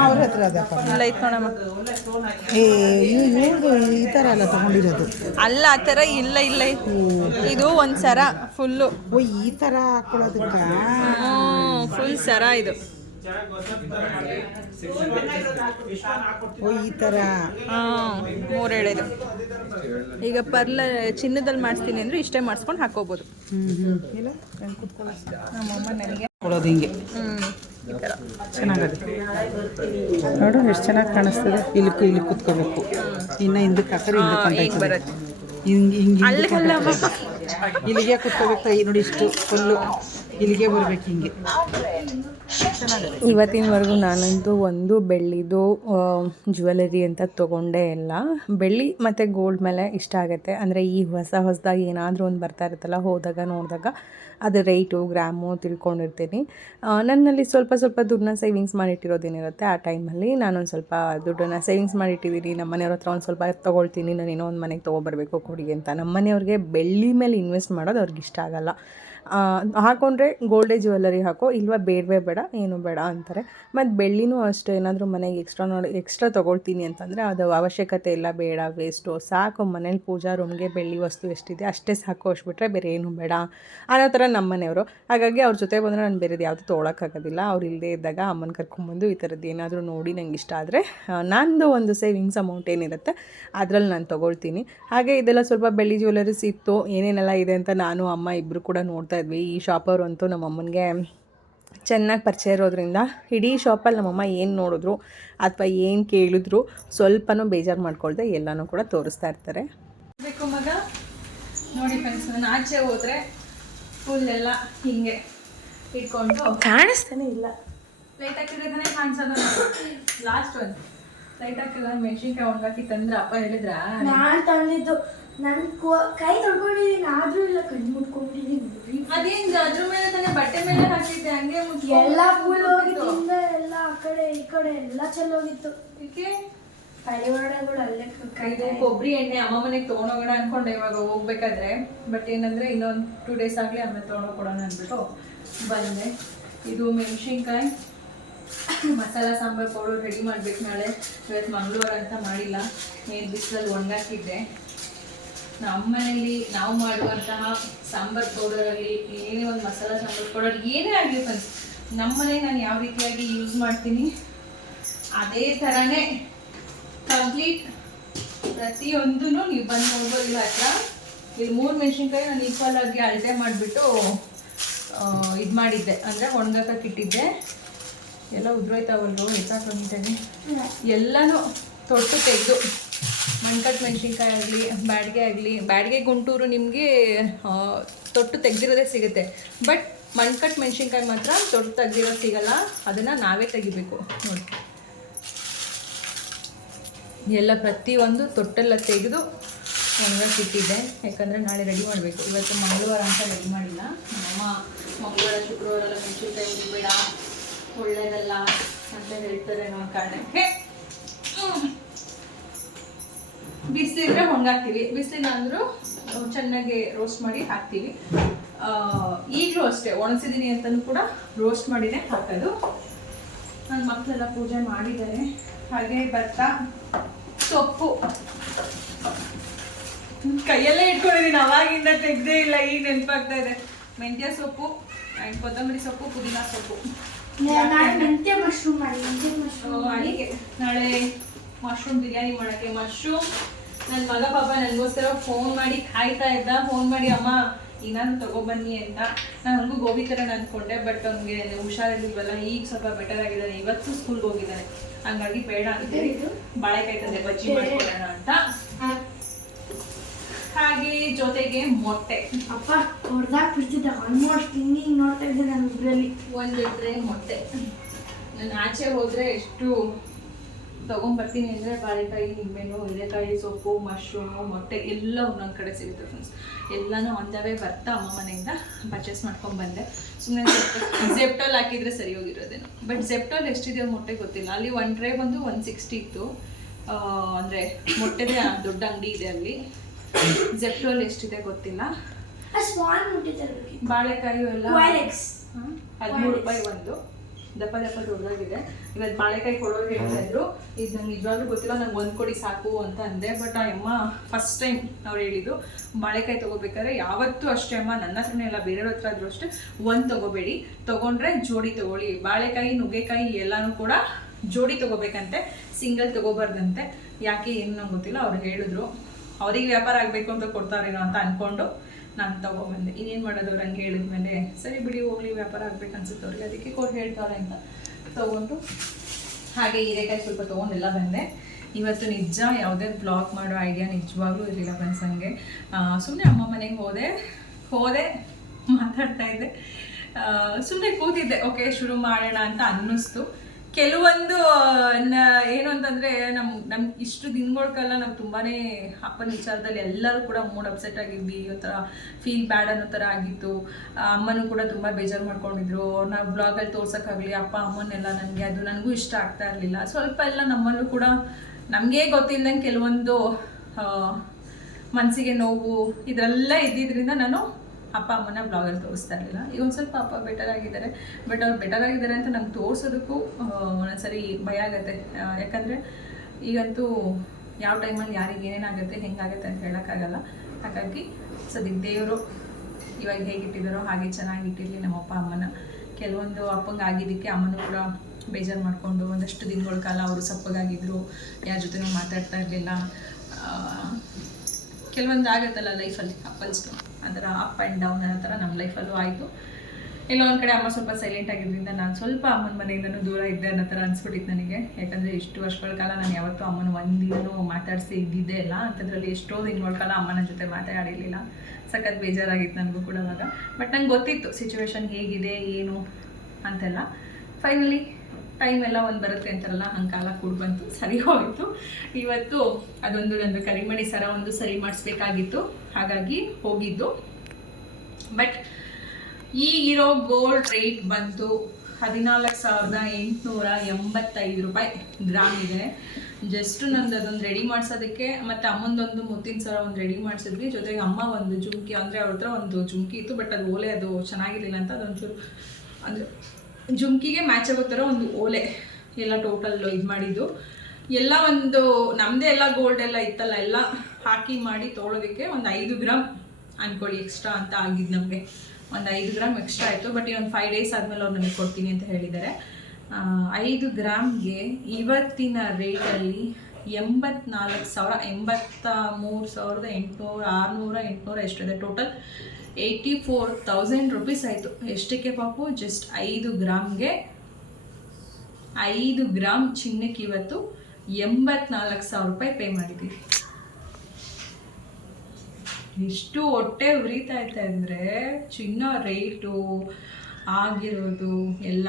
ಅವ್ರ ಹತ್ರ ಅದಪ್ಪ ಎಲ್ಲ ಐತ್ ನೋಡಮ್ಮ. ಈ ಥರ ಎಲ್ಲ ತೊಗೊಂಡಿರೋದು ಅಲ್ಲ, ಆ ಥರ ಇಲ್ಲ ಇದು ಒಂದು ಸರ ಫುಲ್ಲು. ಓ ಈ ಥರ ಹಾಕೊಳ್ಳೋದಕ್ಕೆ ಫುಲ್ ಸರ ಇದು. ಓ ಈ ಥರ ಮೂರು ಎಳೆದು. ಈಗ ಚಿನ್ನದಲ್ಲಿ ಮಾಡಿಸ್ತೀನಿ ಅಂದರೆ ಇಷ್ಟೇ ಮಾಡಿಸ್ಕೊಂಡು ಹಾಕೋಬೋದು. ಇಲ್ಲ ನಮ್ಮಮ್ಮ ನನಗೆ ಕೊಡೋದು ಹಿಂಗೆ ಈ ಥರ ಚೆನ್ನಾಗತ್ತೆ ನೋಡು, ಎಷ್ಟು ಚೆನ್ನಾಗಿ ಕಾಣಿಸ್ತದೆ. ಇಲ್ಲಿ ಕುತ್ಕೋಬೇಕು, ಇನ್ನು ಹಿಂದಕ್ಕೆ ಹಾಕರೆ ಹಿಂಗೆ ಬರುತ್ತೆ. ಹಿಂಗೆ ಅಲ್ಲಮ್ಮ, ಇಲ್ಲಿಗೆ ಕುತ್ಕೋಬೇಕು. ಈ ನೋಡಿ ಇಷ್ಟು ಫುಲ್ಲು ಇಲ್ಲಿಗೆ ಬರ್ಬೇಕು ಹಿಂಗೆ. ಇವತ್ತಿನವರೆಗೂ ನಾನಂತೂ ಒಂದು ಬೆಳ್ಳಿದು ಜ್ಯುವೆಲರಿ ಅಂತ ತೊಗೊಂಡೇ ಇಲ್ಲ. ಬೆಳ್ಳಿ ಮತ್ತು ಗೋಲ್ಡ್ ಮೇಲೆ ಇಷ್ಟ ಆಗುತ್ತೆ. ಅಂದರೆ ಈ ಹೊಸದಾಗಿ ಏನಾದರೂ ಒಂದು ಬರ್ತಾ ಇರುತ್ತಲ್ಲ, ಹೋದಾಗ ನೋಡಿದಾಗ ಅದು ರೇಟು ಗ್ರಾಮು ತಿಳ್ಕೊಂಡಿರ್ತೀನಿ. ನನ್ನಲ್ಲಿ ಸ್ವಲ್ಪ ದುಡ್ಡನ್ನ ಸೇವಿಂಗ್ಸ್ ಮಾಡಿಟ್ಟಿರೋದೇನಿರುತ್ತೆ, ಆ ಟೈಮಲ್ಲಿ ನಾನೊಂದು ಸ್ವಲ್ಪ ದುಡ್ಡನ್ನು ಸೇವಿಂಗ್ಸ್ ಮಾಡಿಟ್ಟಿದ್ದೀನಿ. ನಮ್ಮ ಮನೆಯವ್ರ ಹತ್ರ ಒಂದು ಸ್ವಲ್ಪ ತೊಗೊಳ್ತೀನಿ, ನಾನು ಏನೋ ಒಂದು ಮನೆಗೆ ತೊಗೊಬರ್ಬೇಕು ಕೊಡಿ ಅಂತ. ನಮ್ಮ ಮನೆಯವ್ರಿಗೆ ಬೆಳ್ಳಿ ಮೇಲೆ ಇನ್ವೆಸ್ಟ್ ಮಾಡೋದು ಅವ್ರಿಗೆ ಇಷ್ಟ ಆಗಲ್ಲ. ಹಾಕ್ಕೊಂಡ್ರೆ ಗೋಲ್ಡೇ ಜ್ಯುವೆಲರಿ ಹಾಕೋ, ಇಲ್ವಾ ಬೇಡವೇ ಬೇಡ, ಏನು ಬೇಡ ಅಂತಾರೆ. ಮತ್ತು ಬೆಳ್ಳಿನೂ ಅಷ್ಟೇ, ಏನಾದರೂ ಮನೆಗೆ ಎಕ್ಸ್ಟ್ರಾ ತೊಗೊಳ್ತೀನಿ ಅಂತಂದರೆ ಅದು ಅವಶ್ಯಕತೆ ಇಲ್ಲ, ಬೇಡ, ವೇಸ್ಟು, ಸಾಕು. ಮನೇಲಿ ಪೂಜಾ ರೂಮ್ಗೆ ಬೆಳ್ಳಿ ವಸ್ತು ಎಷ್ಟಿದೆ ಅಷ್ಟೇ ಸಾಕು, ಅಷ್ಟ್ಬಿಟ್ರೆ ಬೇರೆ ಏನೂ ಬೇಡ ಅನ್ನೋ ಥರ ನಮ್ಮ ಮನೆಯವರು. ಹಾಗಾಗಿ ಅವ್ರ ಜೊತೆ ಬಂದರೆ ನಾನು ಬೇರೆದು ಯಾವುದು ತೊಗೊಳಕ್ಕಾಗೋದಿಲ್ಲ. ಅವ್ರು ಇಲ್ಲದೇ ಇದ್ದಾಗ ಅಮ್ಮನ ಕರ್ಕೊಂಬಂದು ಈ ಥರದ್ದು ಏನಾದರೂ ನೋಡಿ ನಂಗೆ ಇಷ್ಟ ಆದರೆ ನಂದು ಒಂದು ಸೇವಿಂಗ್ಸ್ ಅಮೌಂಟ್ ಏನಿರುತ್ತೆ ಅದರಲ್ಲಿ ನಾನು ತೊಗೊಳ್ತೀನಿ. ಹಾಗೆ ಇದೆಲ್ಲ ಸ್ವಲ್ಪ ಬೆಳ್ಳಿ ಜ್ಯುವೆಲರೀಸ್ ಇತ್ತು, ಏನೇನೆಲ್ಲ ಇದೆ ಅಂತ ನಾನು ಅಮ್ಮ ಇಬ್ಬರು ಕೂಡ ನೋಡ್ತಾ ಇದ್ವಿ. ಈ ಶಾಪವ್ರು ಅಂತೂ ನಮ್ಮ ಅಮ್ಮನಿಗೆ ಚೆನ್ನಾಗಿ ಪರಿಚಯ ಇರೋದ್ರಿಂದ ಇಡೀ ಶಾಪಲ್ಲಿ ನಮ್ಮಮ್ಮ ಏನು ನೋಡಿದ್ರು ಅಥವಾ ಏನು ಕೇಳಿದ್ರು ಸ್ವಲ್ಪನೂ ಬೇಜಾರು ಮಾಡ್ಕೊಳ್ದೆ ಎಲ್ಲನೂ ಕೂಡ ತೋರಿಸ್ತಾ ಇರ್ತಾರೆ. ಬೇಕು ಮಗ ನೋಡಿ ಫ್ರೆಂಡ್ಸ್, ನಾನು ಆಚೆ ಹೋದರೆ ಫುಲ್ ಎಲ್ಲ ಹಿಂಗೆ ಇಟ್ಕೊಂಡು ಕಾಣಿಸ್ತಾನೆ ಇಲ್ಲ. ಲೈಟ್ ಹಾಕಿದ್ರೆ ತಾನೇ ಕಾಣಿಸೋದು. ಲಾಸ್ಟ್ ಒಂದು ಲೈಟ್ ಹಾಕಿಲ್ಲ, ಮೆಣಸಿನ್ಕಾಯಿ ಒಣಗಾಕಿ ತಂದ್ರೆ ಅಪ್ಪ ಹೇಳಿದ್ರ ನಾನು ತಂದಿದ್ದು. ನನ್ನ ಕೈ ತೊಳ್ಕೊಂಡಿದ್ದೀನಿ, ಆದ್ರೂ ಇಲ್ಲ, ಕಣ್ಣು ಮುಟ್ಕೊಂಡಿದ್ದೀನಿ. ಅದೇನು ಅದ್ರ ಮೇಲೆ ತಾನೇ ಬಟ್ಟೆ ಮೇಲೆ ಹಾಕಿದ್ದೆ, ಹಂಗೆ ಎಲ್ಲ ಫುಲ್ ಹೋಗಿತ್ತು, ಎಲ್ಲ ಆ ಕಡೆ ಈ ಕಡೆ ಎಲ್ಲ ಚೆಲ್ಲೋಗಿತ್ತು. ಕಡೆ ಒಳಗಳು ಅಲ್ಲೇ ಇದು ಕೊಬ್ಬರಿ ಎಣ್ಣೆ ಅಮ್ಮ ಮನೆಗೆ ತೊಗೊಂಡೋಗೋಣ ಅನ್ಕೊಂಡೆ ಇವಾಗ ಹೋಗ್ಬೇಕಾದ್ರೆ. ಬಟ್ ಏನಂದ್ರೆ ಇನ್ನೊಂದು 2 days ಆಗಲಿ ಆಮೇಲೆ ತೊಗೊಂಡೋಗ್ಕೊಡೋಣ ಅಂದ್ಬಿಟ್ಟು ಬಂದೆ. ಇದು ಮೆಣಸಿನ್ಕಾಯಿ ಮಸಾಲ ಸಾಂಬಾರು ಪೌಡರ್ ರೆಡಿ ಮಾಡ್ಬೇಕು ನಾಳೆ. ಇವತ್ತು ಮಂಗಳವಾರ ಅಂತ ಮಾಡಿಲ್ಲ, ಏನು ಬಿಸಿಲಲ್ಲಿ ಒಣಗಾಕಿದ್ದೆ. ನಮ್ಮ ಮನೇಲಿ ನಾವು ಮಾಡುವಂತಹ ಸಾಂಬಾರು ಪೌಡರಲ್ಲಿ ಏನೇ ಒಂದು ಮಸಾಲ ಸಾಂಬಾರು ಪೌಡರ್ ಏನೇ ಆಗಲಿ ಫ್ರೆಂಡ್ಸ್, ನಮ್ಮ ಮನೆಗೆ ನಾನು ಯಾವ ರೀತಿಯಾಗಿ ಯೂಸ್ ಮಾಡ್ತೀನಿ ಅದೇ ಥರನೇ ಕಂಪ್ಲೀಟ್ ಪ್ರತಿಯೊಂದೂ ನೀವು ಬಂದು ನೋಡ್ಬೋದಿಲ್ಲ. ಹತ್ರ ಇಲ್ಲಿ 3 ಮೆಣಸಿನ್ಕಾಯಿ ನಾನು ಈಕ್ವಲ್ ಆಗಿ ಅಳತೆ ಮಾಡಿಬಿಟ್ಟು ಇದು ಮಾಡಿದ್ದೆ, ಅಂದರೆ ಒಣಗಾಕಕ್ಕೆ ಇಟ್ಟಿದ್ದೆ. ಎಲ್ಲ ಉದ್ರೋಯ್ತಾವಲ್ರು, ಹೆಚ್ಚಾಕೊಂಡಿದ್ದೇನೆ. ಎಲ್ಲನೂ ತೊಟ್ಟು ತೆಗೆದು ಮಣ್ಕಟ್ಟು ಮೆಣಸಿನ್ಕಾಯಿ ಆಗಲಿ ಬ್ಯಾಡಿಗೆ ಗುಂಟೂರು ನಿಮಗೆ ತೊಟ್ಟು ತೆಗೆದಿರೋದೇ ಸಿಗುತ್ತೆ. ಬಟ್ ಮಣ್ಕಟ್ಟು ಮೆಣಸಿನ್ಕಾಯಿ ಮಾತ್ರ ತೊಟ್ಟು ತೆಗ್ದಿರೋದು ಸಿಗಲ್ಲ, ಅದನ್ನು ನಾವೇ ತೆಗಿಬೇಕು ನೋಡಿ. ಎಲ್ಲ ಪ್ರತಿಯೊಂದು ತೊಟ್ಟೆಲ್ಲ ತೆಗೆದು ಒಣಗಾಕಿಟ್ಟಿದ್ದೆ, ಯಾಕಂದರೆ ನಾಳೆ ರೆಡಿ ಮಾಡಬೇಕು. ಇವತ್ತು ಮಂಗಳವಾರ ಅಂತ ರೆಡಿ ಮಾಡಿಲ್ಲ. ನಮ್ಮಮ್ಮ ಮಂಗಳವಾರ ಶುಕ್ರವಾರ ಎಲ್ಲ ಮೆಣಸಿನ್ಕಾಯಿ ಉರಿಬೇಡ, ಒಳ್ಳೆಯದಲ್ಲ ಅಂತ ಹೇಳ್ತಾರೆ ಅನ್ನೋ ಕಾರಣಕ್ಕೆ ಬಿಸಿಲಿದ್ರೆ ಒಣಗಾಕ್ತೀವಿ, ಬಿಸಿಲಿಲ್ಲ ಅಂದರೂ ಚೆನ್ನಾಗಿ ರೋಸ್ಟ್ ಮಾಡಿ ಹಾಕ್ತೀವಿ. ಈಗಲೂ ಅಷ್ಟೇ ಒಣಗಿಸಿದ್ದೀನಿ ಅಂತಲೂ ಕೂಡ ರೋಸ್ಟ್ ಮಾಡಿನೇ ಹಾಕೋದು. ನನ್ನ ಮಕ್ಕಳೆಲ್ಲ ಪೂಜೆ ಮಾಡಿದ್ದಾರೆ. ಹಾಗೆ ಭತ್ತ, ಸೊಪ್ಪು ಕೈಯಲ್ಲೇ ಇಟ್ಕೊಂಡಿದ್ದೀನಿ, ಅವಾಗಿಂದ ತೆಗ್ದೇ ಇಲ್ಲ, ಈಗ ನೆನಪಾಗ್ತಾ ಇದೆ. ಮೆಂತ್ಯ ಸೊಪ್ಪು ಆ್ಯಂಡ್ ಕೊತ್ತಂಬರಿ ಸೊಪ್ಪು, ಪುದೀನ ಸೊಪ್ಪು. ಮೆಂತ್ಯ ಮಶ್ರೂಮ್ ಮಾಡಿ, ಅಡಿಗೆ ನಾಳೆ ಮಶ್ರೂಮ್ ಬಿರಿಯಾನಿ ಮಾಡೋಕ್ಕೆ. ಮಶ್ರೂಮ್ ನನ್ನ ಮಗ ಪಾಪ ನನಗೋಸ್ಕರ ಫೋನ್ ಮಾಡಿ ಕಾಯ್ತಾ ಇದ್ದ, ಫೋನ್ ಮಾಡಿ ಅಮ್ಮ ಏನಾದ್ರು ತಗೊಬನ್ನಿ ಅಂತ. ನಾನು ಹಂಗೂ ಗೋಬಿ ಥರ ಅಂದ್ಕೊಂಡೆ, ಬಟ್ ಅವ್ನಿಗೆ ಹುಷಾರಿಲ್ವಲ್ಲ, ಈಗ ಸ್ವಲ್ಪ ಬೆಟರ್ ಆಗಿದ್ದಾನೆ. ಇವತ್ತು ಸ್ಕೂಲ್ಗೆ ಹೋಗಿದ್ದಾನೆ, ಹಂಗಾಗಿ ಬೇಡ ಅಂತ ಬಾಳೆಕಾಯಿ ತಂದೆ ಬಜ್ಜಿ ಮಾಡ್ಕೊಳ್ಳೋಣ ಅಂತ. ಹಾಗೆ ಜೊತೆಗೆ ಮೊಟ್ಟೆ. ಅಪ್ಪ ಹೊಡೆದಾಕ್ ಬಿಡ್ತಿದ್ದೆ, ಆಲ್ಮೋಸ್ಟ್ ಹಿಂಗೆ ನೋಡ್ತಾ ಇದ್ದೆ ನಾನು ಇಬ್ಬರಲ್ಲಿ. ಒಂದಿದ್ರೆ ಮೊಟ್ಟೆ. ನಾನು ಆಚೆ ಹೋದರೆ ಎಷ್ಟು ತೊಗೊಂಬರ್ತೀನಿ ಅಂದರೆ ಬಾಳೆಕಾಯಿ, ನಿಂಬೆಹಣ್ಣು, ಹೀರೆಕಾಯಿ ಸೊಪ್ಪು, ಮಶ್ರೂಮು, ಮೊಟ್ಟೆ ಎಲ್ಲ ಒಂದೊಂದು ಕಡೆ ಸಿಗುತ್ತೆ ಫ್ರೆಂಡ್ಸ್. ಎಲ್ಲನೂ ಆನ್ ದ ವೇ ಬರ್ತಾ ಅಮ್ಮ ಮನೆಯಿಂದ ಪರ್ಚೇಸ್ ಮಾಡ್ಕೊಂಡ್ಬಂದೆ. ಸುಮ್ಮನೆ ಜೆಪ್ಟೋಲ್ ಹಾಕಿದರೆ ಸರಿ ಹೋಗಿರೋದೇನು. ಬಟ್ ಜೆಪ್ಟೋಲ್ ಎಷ್ಟಿದೆ ಮೊಟ್ಟೆ ಗೊತ್ತಿಲ್ಲ. ಅಲ್ಲಿ 1 ಟ್ರೇ ಬಂದು 160 ಇತ್ತು. ಅಂದರೆ ಮೊಟ್ಟೆದೇ ದೊಡ್ಡ ಅಂಗಡಿ ಇದೆ ಅಲ್ಲಿ. ಜೆಪ್ಟೋಲ್ ಎಷ್ಟಿದೆ ಗೊತ್ತಿಲ್ಲ. ಬಾಳೆಕಾಯಿ ಎಲ್ಲ 13 ರೂಪಾಯಿ ಒಂದು. ದಪ್ಪ ದೊಡ್ಡದಾಗಿದೆ. ಇವತ್ತು ಬಾಳೆಕಾಯಿ ಕೊಡೋರು ಹೇಳ್ತಾ ಇದ್ರು, ಇದು ನಂಗೆ ನಿಜವಾಗ್ಲೂ ಗೊತ್ತಿಲ್ಲ, ನಂಗೆ 1 ಕೊಡಿ ಸಾಕು ಅಂತ ಅಂದೆ. ಬಟ್ ಆ ಅಮ್ಮ ಫಸ್ಟ್ ಟೈಮ್ ಅವ್ರು ಹೇಳಿದ್ದು ಬಾಳೆಕಾಯಿ ತೊಗೋಬೇಕಾದ್ರೆ ಯಾವತ್ತೂ ಅಷ್ಟೇ ಅಮ್ಮ, ನನ್ನ ಹತ್ರನೇ ಎಲ್ಲ ಬೇರೆಯವ್ರ ಹತ್ರ ಆದರೂ ಅಷ್ಟೇ 1 ತೊಗೋಬೇಡಿ, ತೊಗೊಂಡ್ರೆ ಜೋಡಿ ತೊಗೊಳ್ಳಿ. ಬಾಳೆಕಾಯಿ ನುಗ್ಗೆಕಾಯಿ ಎಲ್ಲನೂ ಕೂಡ ಜೋಡಿ ತೊಗೋಬೇಕಂತೆ, ಸಿಂಗಲ್ ತೊಗೋಬಾರ್ದಂತೆ. ಯಾಕೆ ಏನು ನಂಗೆ ಗೊತ್ತಿಲ್ಲ, ಅವ್ರು ಹೇಳಿದ್ರು. ಅವ್ರಿಗೆ ವ್ಯಾಪಾರ ಆಗಬೇಕು ಅಂತ ಕೊಡ್ತಾರೇನೋ ಅಂತ ಅಂದ್ಕೊಂಡು ನಾನು ತೊಗೊಬಂದೆ. ಇನ್ನೇನು ಮಾಡೋದು, ಅವ್ರು ಹಂಗೆ ಹೇಳಿದ್ಮೇಲೆ ಸರಿ ಬಿಡಿ ಹೋಗ್ಲಿ, ವ್ಯಾಪಾರ ಆಗ್ಬೇಕು ಅನ್ಸುತ್ತೆ ಅವ್ರಿಗೆ, ಅದಕ್ಕೆ ಹೇಳ್ತಾರೆ ಅಂತ ತೊಗೊಂಡು. ಹಾಗೆ ಹೀರೆಕಾಯಿ ಸ್ವಲ್ಪ ತೊಗೊಂಡೆಲ್ಲ ಬಂದೆ. ಇವತ್ತು ನಿಜ ಯಾವುದೇ ಬ್ಲಾಗ್ ಮಾಡೋ ಐಡಿಯಾ ನಿಜವಾಗ್ಲೂ ಇರಲಿಲ್ಲ ಫ್ರೆಂಡ್ಸ್. ನನಗೆ ಸುಮ್ಮನೆ ಅಮ್ಮ ಮನೆಗೆ ಹೋದೆ ಮಾತಾಡ್ತಾ ಇದ್ದೆ, ಸುಮ್ಮನೆ ಕೂತಿದ್ದೆ. ಓಕೆ ಶುರು ಮಾಡೋಣ ಅಂತ ಅನ್ನಿಸ್ತು. ಕೆಲವೊಂದು ಏನು ಅಂತಂದರೆ ನಮ್ಮ ಇಷ್ಟು ದಿನಗಳ ನಾವು ತುಂಬಾ ಅಪ್ಪನ ವಿಚಾರದಲ್ಲಿ ಎಲ್ಲರೂ ಕೂಡ ಮೂಡ್ ಅಪ್ಸೆಟ್ ಆಗಿದ್ವಿ. ಒಂಥರ ಫೀಲ್ ಬ್ಯಾಡ್ ಅನ್ನೋ ಥರ ಆಗಿತ್ತು. ಅಮ್ಮನೂ ಕೂಡ ತುಂಬ ಬೇಜಾರು ಮಾಡ್ಕೊಂಡಿದ್ರು. ನಾವು ಬ್ಲಾಗಲ್ಲಿ ತೋರ್ಸೋಕ್ಕಾಗಲಿ ಅಪ್ಪ ಅಮ್ಮನ್ನೆಲ್ಲ ನನಗೂ ಇಷ್ಟ ಆಗ್ತಾ ಇರಲಿಲ್ಲ. ಸ್ವಲ್ಪ ಎಲ್ಲ ನಮ್ಮಲ್ಲೂ ಕೂಡ ನಮಗೇ ಗೊತ್ತಿಲ್ಲದಂಗೆ ಕೆಲವೊಂದು ಮನಸ್ಸಿಗೆ ನೋವು ಇದರೆಲ್ಲ ಇದ್ದಿದ್ದರಿಂದ ನಾನು ಅಪ್ಪ ಅಮ್ಮನ ಬ್ಲಾಗಲ್ಲಿ ತೋರಿಸ್ತಾ ಇರಲಿಲ್ಲ. ಈಗ ಒಂದು ಸ್ವಲ್ಪ ಅಪ್ಪ ಬೆಟರ್ ಆಗಿದ್ದಾರೆ. ಬಟ್ ಅವ್ರು ಬೆಟರ್ ಆಗಿದ್ದಾರೆ ಅಂತ ನಂಗೆ ತೋರಿಸೋದಕ್ಕೂ ಒಂದೊಂದ್ಸರಿ ಭಯ ಆಗುತ್ತೆ. ಯಾಕಂದರೆ ಈಗಂತೂ ಯಾವ ಟೈಮಲ್ಲಿ ಯಾರಿಗೆ ಏನೇನಾಗುತ್ತೆ ಹೆಂಗಾಗುತ್ತೆ ಅಂತ ಹೇಳೋಕ್ಕಾಗಲ್ಲ. ಹಾಗಾಗಿ ಸದ್ಯಕ್ಕೆ ದೇವರು ಇವಾಗ ಹೇಗಿಟ್ಟಿದ್ದಾರೋ ಹಾಗೆ ಚೆನ್ನಾಗಿಟ್ಟಿರಲಿ ನಮ್ಮ ಅಪ್ಪ ಅಮ್ಮನ. ಕೆಲವೊಂದು ಅಪ್ಪಂಗೆ ಆಗಿದ್ದಕ್ಕೆ ಅಮ್ಮನೂ ಕೂಡ ಬೇಜಾರು ಮಾಡಿಕೊಂಡು ಒಂದಷ್ಟು ದಿನಗಳ ಕಾಲ ಅವರು ಸಪ್ಪಗಾಗಿದ್ದರು, ಯಾರ ಜೊತೆನೂ ಮಾತಾಡ್ತಾ ಇರಲಿಲ್ಲ. ಕೆಲವೊಂದು ಆಗುತ್ತಲ್ಲ ಲೈಫಲ್ಲಿ ಅಪ್ಪಲ್ಸ್ಟು, ಅದರ ಅಪ್ ಆ್ಯಂಡ್ ಡೌನ್ ಅನ್ನೋ ಥರ ನಮ್ಮ ಲೈಫಲ್ಲೂ ಆಯಿತು. ಎಲ್ಲೋ ಒಂದು ಕಡೆ ಅಮ್ಮ ಸ್ವಲ್ಪ ಸೈಲೆಂಟ್ ಆಗಿದ್ದರಿಂದ ನಾನು ಸ್ವಲ್ಪ ಅಮ್ಮನ ಮನೆಯಿಂದನೂ ದೂರ ಇದ್ದೆ ಅನ್ನೋ ಥರ ಅನಿಸ್ಬಿಟ್ಟಿತ್ತು ನನಗೆ. ಯಾಕಂದರೆ ಇಷ್ಟು ವರ್ಷಗಳ ಕಾಲ ನಾನು ಯಾವತ್ತೂ ಅಮ್ಮನ ಒಂದಿನೂ ಮಾತಾಡಿಸಿ ಇದ್ದಿದ್ದೇ ಇಲ್ಲ. ಅಂಥದ್ರಲ್ಲಿ ಎಷ್ಟೋ ದಿನಗಳ ಕಾಲ ಅಮ್ಮನ ಜೊತೆ ಮಾತಾಡಿರಲಿಲ್ಲ. ಸಖತ್ ಬೇಜಾರಾಗಿತ್ತು ನನಗೂ ಕೂಡ ಅವಾಗ. ಬಟ್ ನಂಗೆ ಗೊತ್ತಿತ್ತು ಸಿಚುವೇಶನ್ ಹೇಗಿದೆ ಏನು ಅಂತೆಲ್ಲ. ಫೈನಲಿ ಟೈಮ್ ಎಲ್ಲ ಒಂದು ಬರುತ್ತೆ ಅಂತಾರಲ್ಲ, ಹಂಗೆ ಕಾಲ ಕೂಡ ಬಂತು, ಸರಿ ಹೋಯಿತು. ಇವತ್ತು ಅದೊಂದು ನಂದು ಕರಿಮಣಿ ಸರ ಒಂದು ಸರಿ ಮಾಡಿಸ್ಬೇಕಾಗಿತ್ತು, ಹಾಗಾಗಿ ಹೋಗಿದ್ದು. ಬಟ್ ಈಗಿರೋ ಗೋಲ್ಡ್ ರೇಟ್ ಬಂತು 14,885 ರೂಪಾಯಿ ಗ್ರಾಮ್ ಇದೆ. ಜಸ್ಟ್ ನಂದು ಅದೊಂದು ರೆಡಿ ಮಾಡಿಸೋದಕ್ಕೆ ಮತ್ತು ಅಮ್ಮಂದೊಂದು ಮುತ್ತಿನ ಸರ ಒಂದು ರೆಡಿ ಮಾಡಿಸಿದ್ವಿ. ಜೊತೆಗೆ ಅಮ್ಮ ಒಂದು ಜುಮ್ಕಿ, ಅಂದರೆ ಅವ್ರ ಹತ್ರ ಒಂದು ಜುಮ್ಕಿ ಇತ್ತು, ಬಟ್ ಅದು ಓಲೆ ಅದು ಚೆನ್ನಾಗಿರಲಿಲ್ಲ ಅಂತ ಅದೊಂಚೂರು ಅಂದರೆ ಜುಮ್ಕಿಗೆ ಮ್ಯಾಚ್ ಆಗೋ ಥರ ಒಂದು ಓಲೆ ಎಲ್ಲ ಟೋಟಲ್ ಇದು ಮಾಡಿದ್ದು. ಎಲ್ಲ ಒಂದು ನಮ್ಮದೇ ಎಲ್ಲ ಗೋಲ್ಡ್ ಎಲ್ಲ ಇತ್ತಲ್ಲ, ಎಲ್ಲ ಹಾಕಿ ಮಾಡಿ ತೊಗೊಳೋದಕ್ಕೆ ಒಂದು 5 ಗ್ರಾಮ್ ಅಂದ್ಕೊಳ್ಳಿ ಎಕ್ಸ್ಟ್ರಾ ಅಂತ ಆಗಿದ್ದು ನಮಗೆ. ಒಂದು 5 ಗ್ರಾಮ್ ಎಕ್ಸ್ಟ್ರಾ ಆಯಿತು. ಬಟ್ ಇನ್ನೊಂದು 5 ಡೇಸ್ ಆದಮೇಲೆ ಅವ್ರು ನನಗೆ ಕೊಡ್ತೀನಿ ಅಂತ ಹೇಳಿದ್ದಾರೆ. 5 ಗ್ರಾಮ್ಗೆ ಇವತ್ತಿನ ರೇಟಲ್ಲಿ 83,800 ಎಷ್ಟಿದೆ ಟೋಟಲ್ 84,000 ರುಪೀಸ್ ಆಯಿತು. ಎಷ್ಟಕ್ಕೆ ಪಾಪು? ಜಸ್ಟ್ 5 ಗ್ರಾಮ್ಗೆ 5 ಗ್ರಾಮ್ ಚಿನ್ನಕ್ಕೆ ಇವತ್ತು 84,000 ರೂಪಾಯಿ ಪೇ ಮಾಡಿದ್ದೀವಿ. ಎಷ್ಟು ಹೊಟ್ಟೆ ಉರಿತಾ ಐತೆ ಅಂದರೆ ಚಿನ್ನ ರೇಟು ಆಗಿರೋದು ಎಲ್ಲ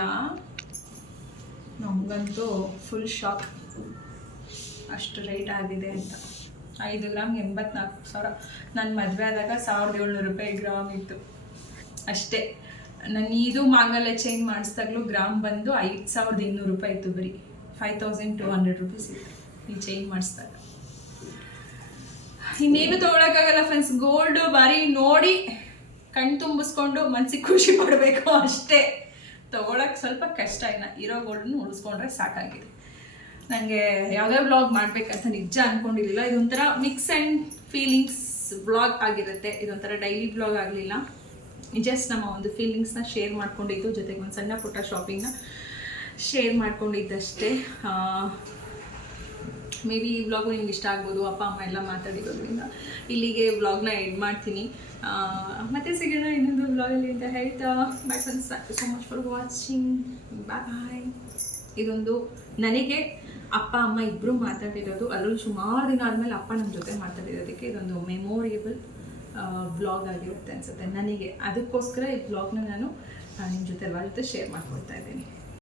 ನಮಗಂತೂ ಫುಲ್ ಶಾಕ್. ಅಷ್ಟು ರೇಟ್ ಆಗಿದೆ ಅಂತ. 5 ಗ್ರಾಮ್ 84,000. ನನ್ನ ಮದುವೆ ಆದಾಗ 1,700 ರೂಪಾಯಿ ಗ್ರಾಮ್ ಇತ್ತು ಅಷ್ಟೇ. ನಾನು ಇದು ಮಾಂಗಲ್ಯ ಚೈನ್ ಮಾಡಿಸ್ದಾಗಲೂ ಗ್ರಾಮ್ ಬಂದು 5,200 ರೂಪಾಯಿ ಇತ್ತು. ಬರೀ 5,200 ರುಪೀಸ್ ಇತ್ತು ಈ ಚೈನ್ ಮಾಡಿಸ್ದಾಗ. ಇನ್ನೇನು ತೊಗೊಳಕ್ಕಾಗಲ್ಲ ಫ್ರೆಂಡ್ಸ್. ಗೋಲ್ಡು ಬಾರಿ ನೋಡಿ ಕಣ್ ತುಂಬಿಸ್ಕೊಂಡು ಮನ್ಸಿಗೆ ಖುಷಿ ಪಡಬೇಕು ಅಷ್ಟೇ. ತೊಗೊಳಕ್ಕೆ ಸ್ವಲ್ಪ ಕಷ್ಟ. ಇರೋ ಗೋಲ್ಡನ್ನು ಉಳಿಸ್ಕೊಂಡ್ರೆ ಸಾಕಾಗಿದೆ. ನನಗೆ ಯಾವುದೇ ವ್ಲಾಗ್ ಮಾಡಬೇಕಂತ ನಿಜ ಅಂದ್ಕೊಂಡಿರಲಿಲ್ಲ. ಇದೊಂಥರ ಮಿಕ್ಸ್ ಆ್ಯಂಡ್ ಫೀಲಿಂಗ್ಸ್ ವ್ಲಾಗ್ ಆಗಿರುತ್ತೆ. ಇದೊಂಥರ ಡೈಲಿ ವ್ಲಾಗ್ ಆಗಲಿಲ್ಲ. ಜಸ್ಟ್ ನಮ್ಮ ಒಂದು ಫೀಲಿಂಗ್ಸ್ನ ಶೇರ್ ಮಾಡ್ಕೊಂಡಿದ್ದು, ಜೊತೆಗೆ ಒಂದು ಸಣ್ಣ ಪುಟ್ಟ ಶಾಪಿಂಗ್ನ ಶೇರ್ ಮಾಡ್ಕೊಂಡಿದ್ದಷ್ಟೇ. ಮೇ ಬಿ ಈ ವ್ಲಾಗು ನಿಮ್ಗೆ ಇಷ್ಟ ಆಗ್ಬೋದು. ಅಪ್ಪ ಅಮ್ಮ ಎಲ್ಲ ಮಾತಾಡಿರೋದ್ರಿಂದ ಇಲ್ಲಿಗೆ ವ್ಲಾಗ್ನ ಎಡ್ ಮಾಡ್ತೀನಿ. ಮತ್ತೆ ಸಿಗೋಣ ಇನ್ನೊಂದು ವ್ಲಾಗಲ್ಲಿ ಅಂತ ಹೇಳ್ತಾ bye friends. Thank you so much for watching. Bye. ಇದೊಂದು ನನಗೆ ಅಪ್ಪ ಅಮ್ಮ ಇಬ್ಬರು ಮಾತಾಡಿರೋದು, ಅದರಲ್ಲೂ ಸುಮಾರು ದಿನ ಆದಮೇಲೆ ಅಪ್ಪ ನಮ್ಮ ಜೊತೆ ಮಾತಾಡಿರೋದಕ್ಕೆ ಇದೊಂದು ಮೆಮೊರೇಬಲ್ ವ್ಲಾಗ್ ಆಗಿರುತ್ತೆ ಅನಿಸುತ್ತೆ ನನಗೆ. ಅದಕ್ಕೋಸ್ಕರ ಈ ವ್ಲಾಗ್ನ ನಾನು ನಿಮ್ಮ ಜೊತೆ ಎಲ್ಲರ ಜೊತೆ ಶೇರ್ ಮಾಡ್ಕೊಳ್ತಾ ಇದ್ದೀನಿ.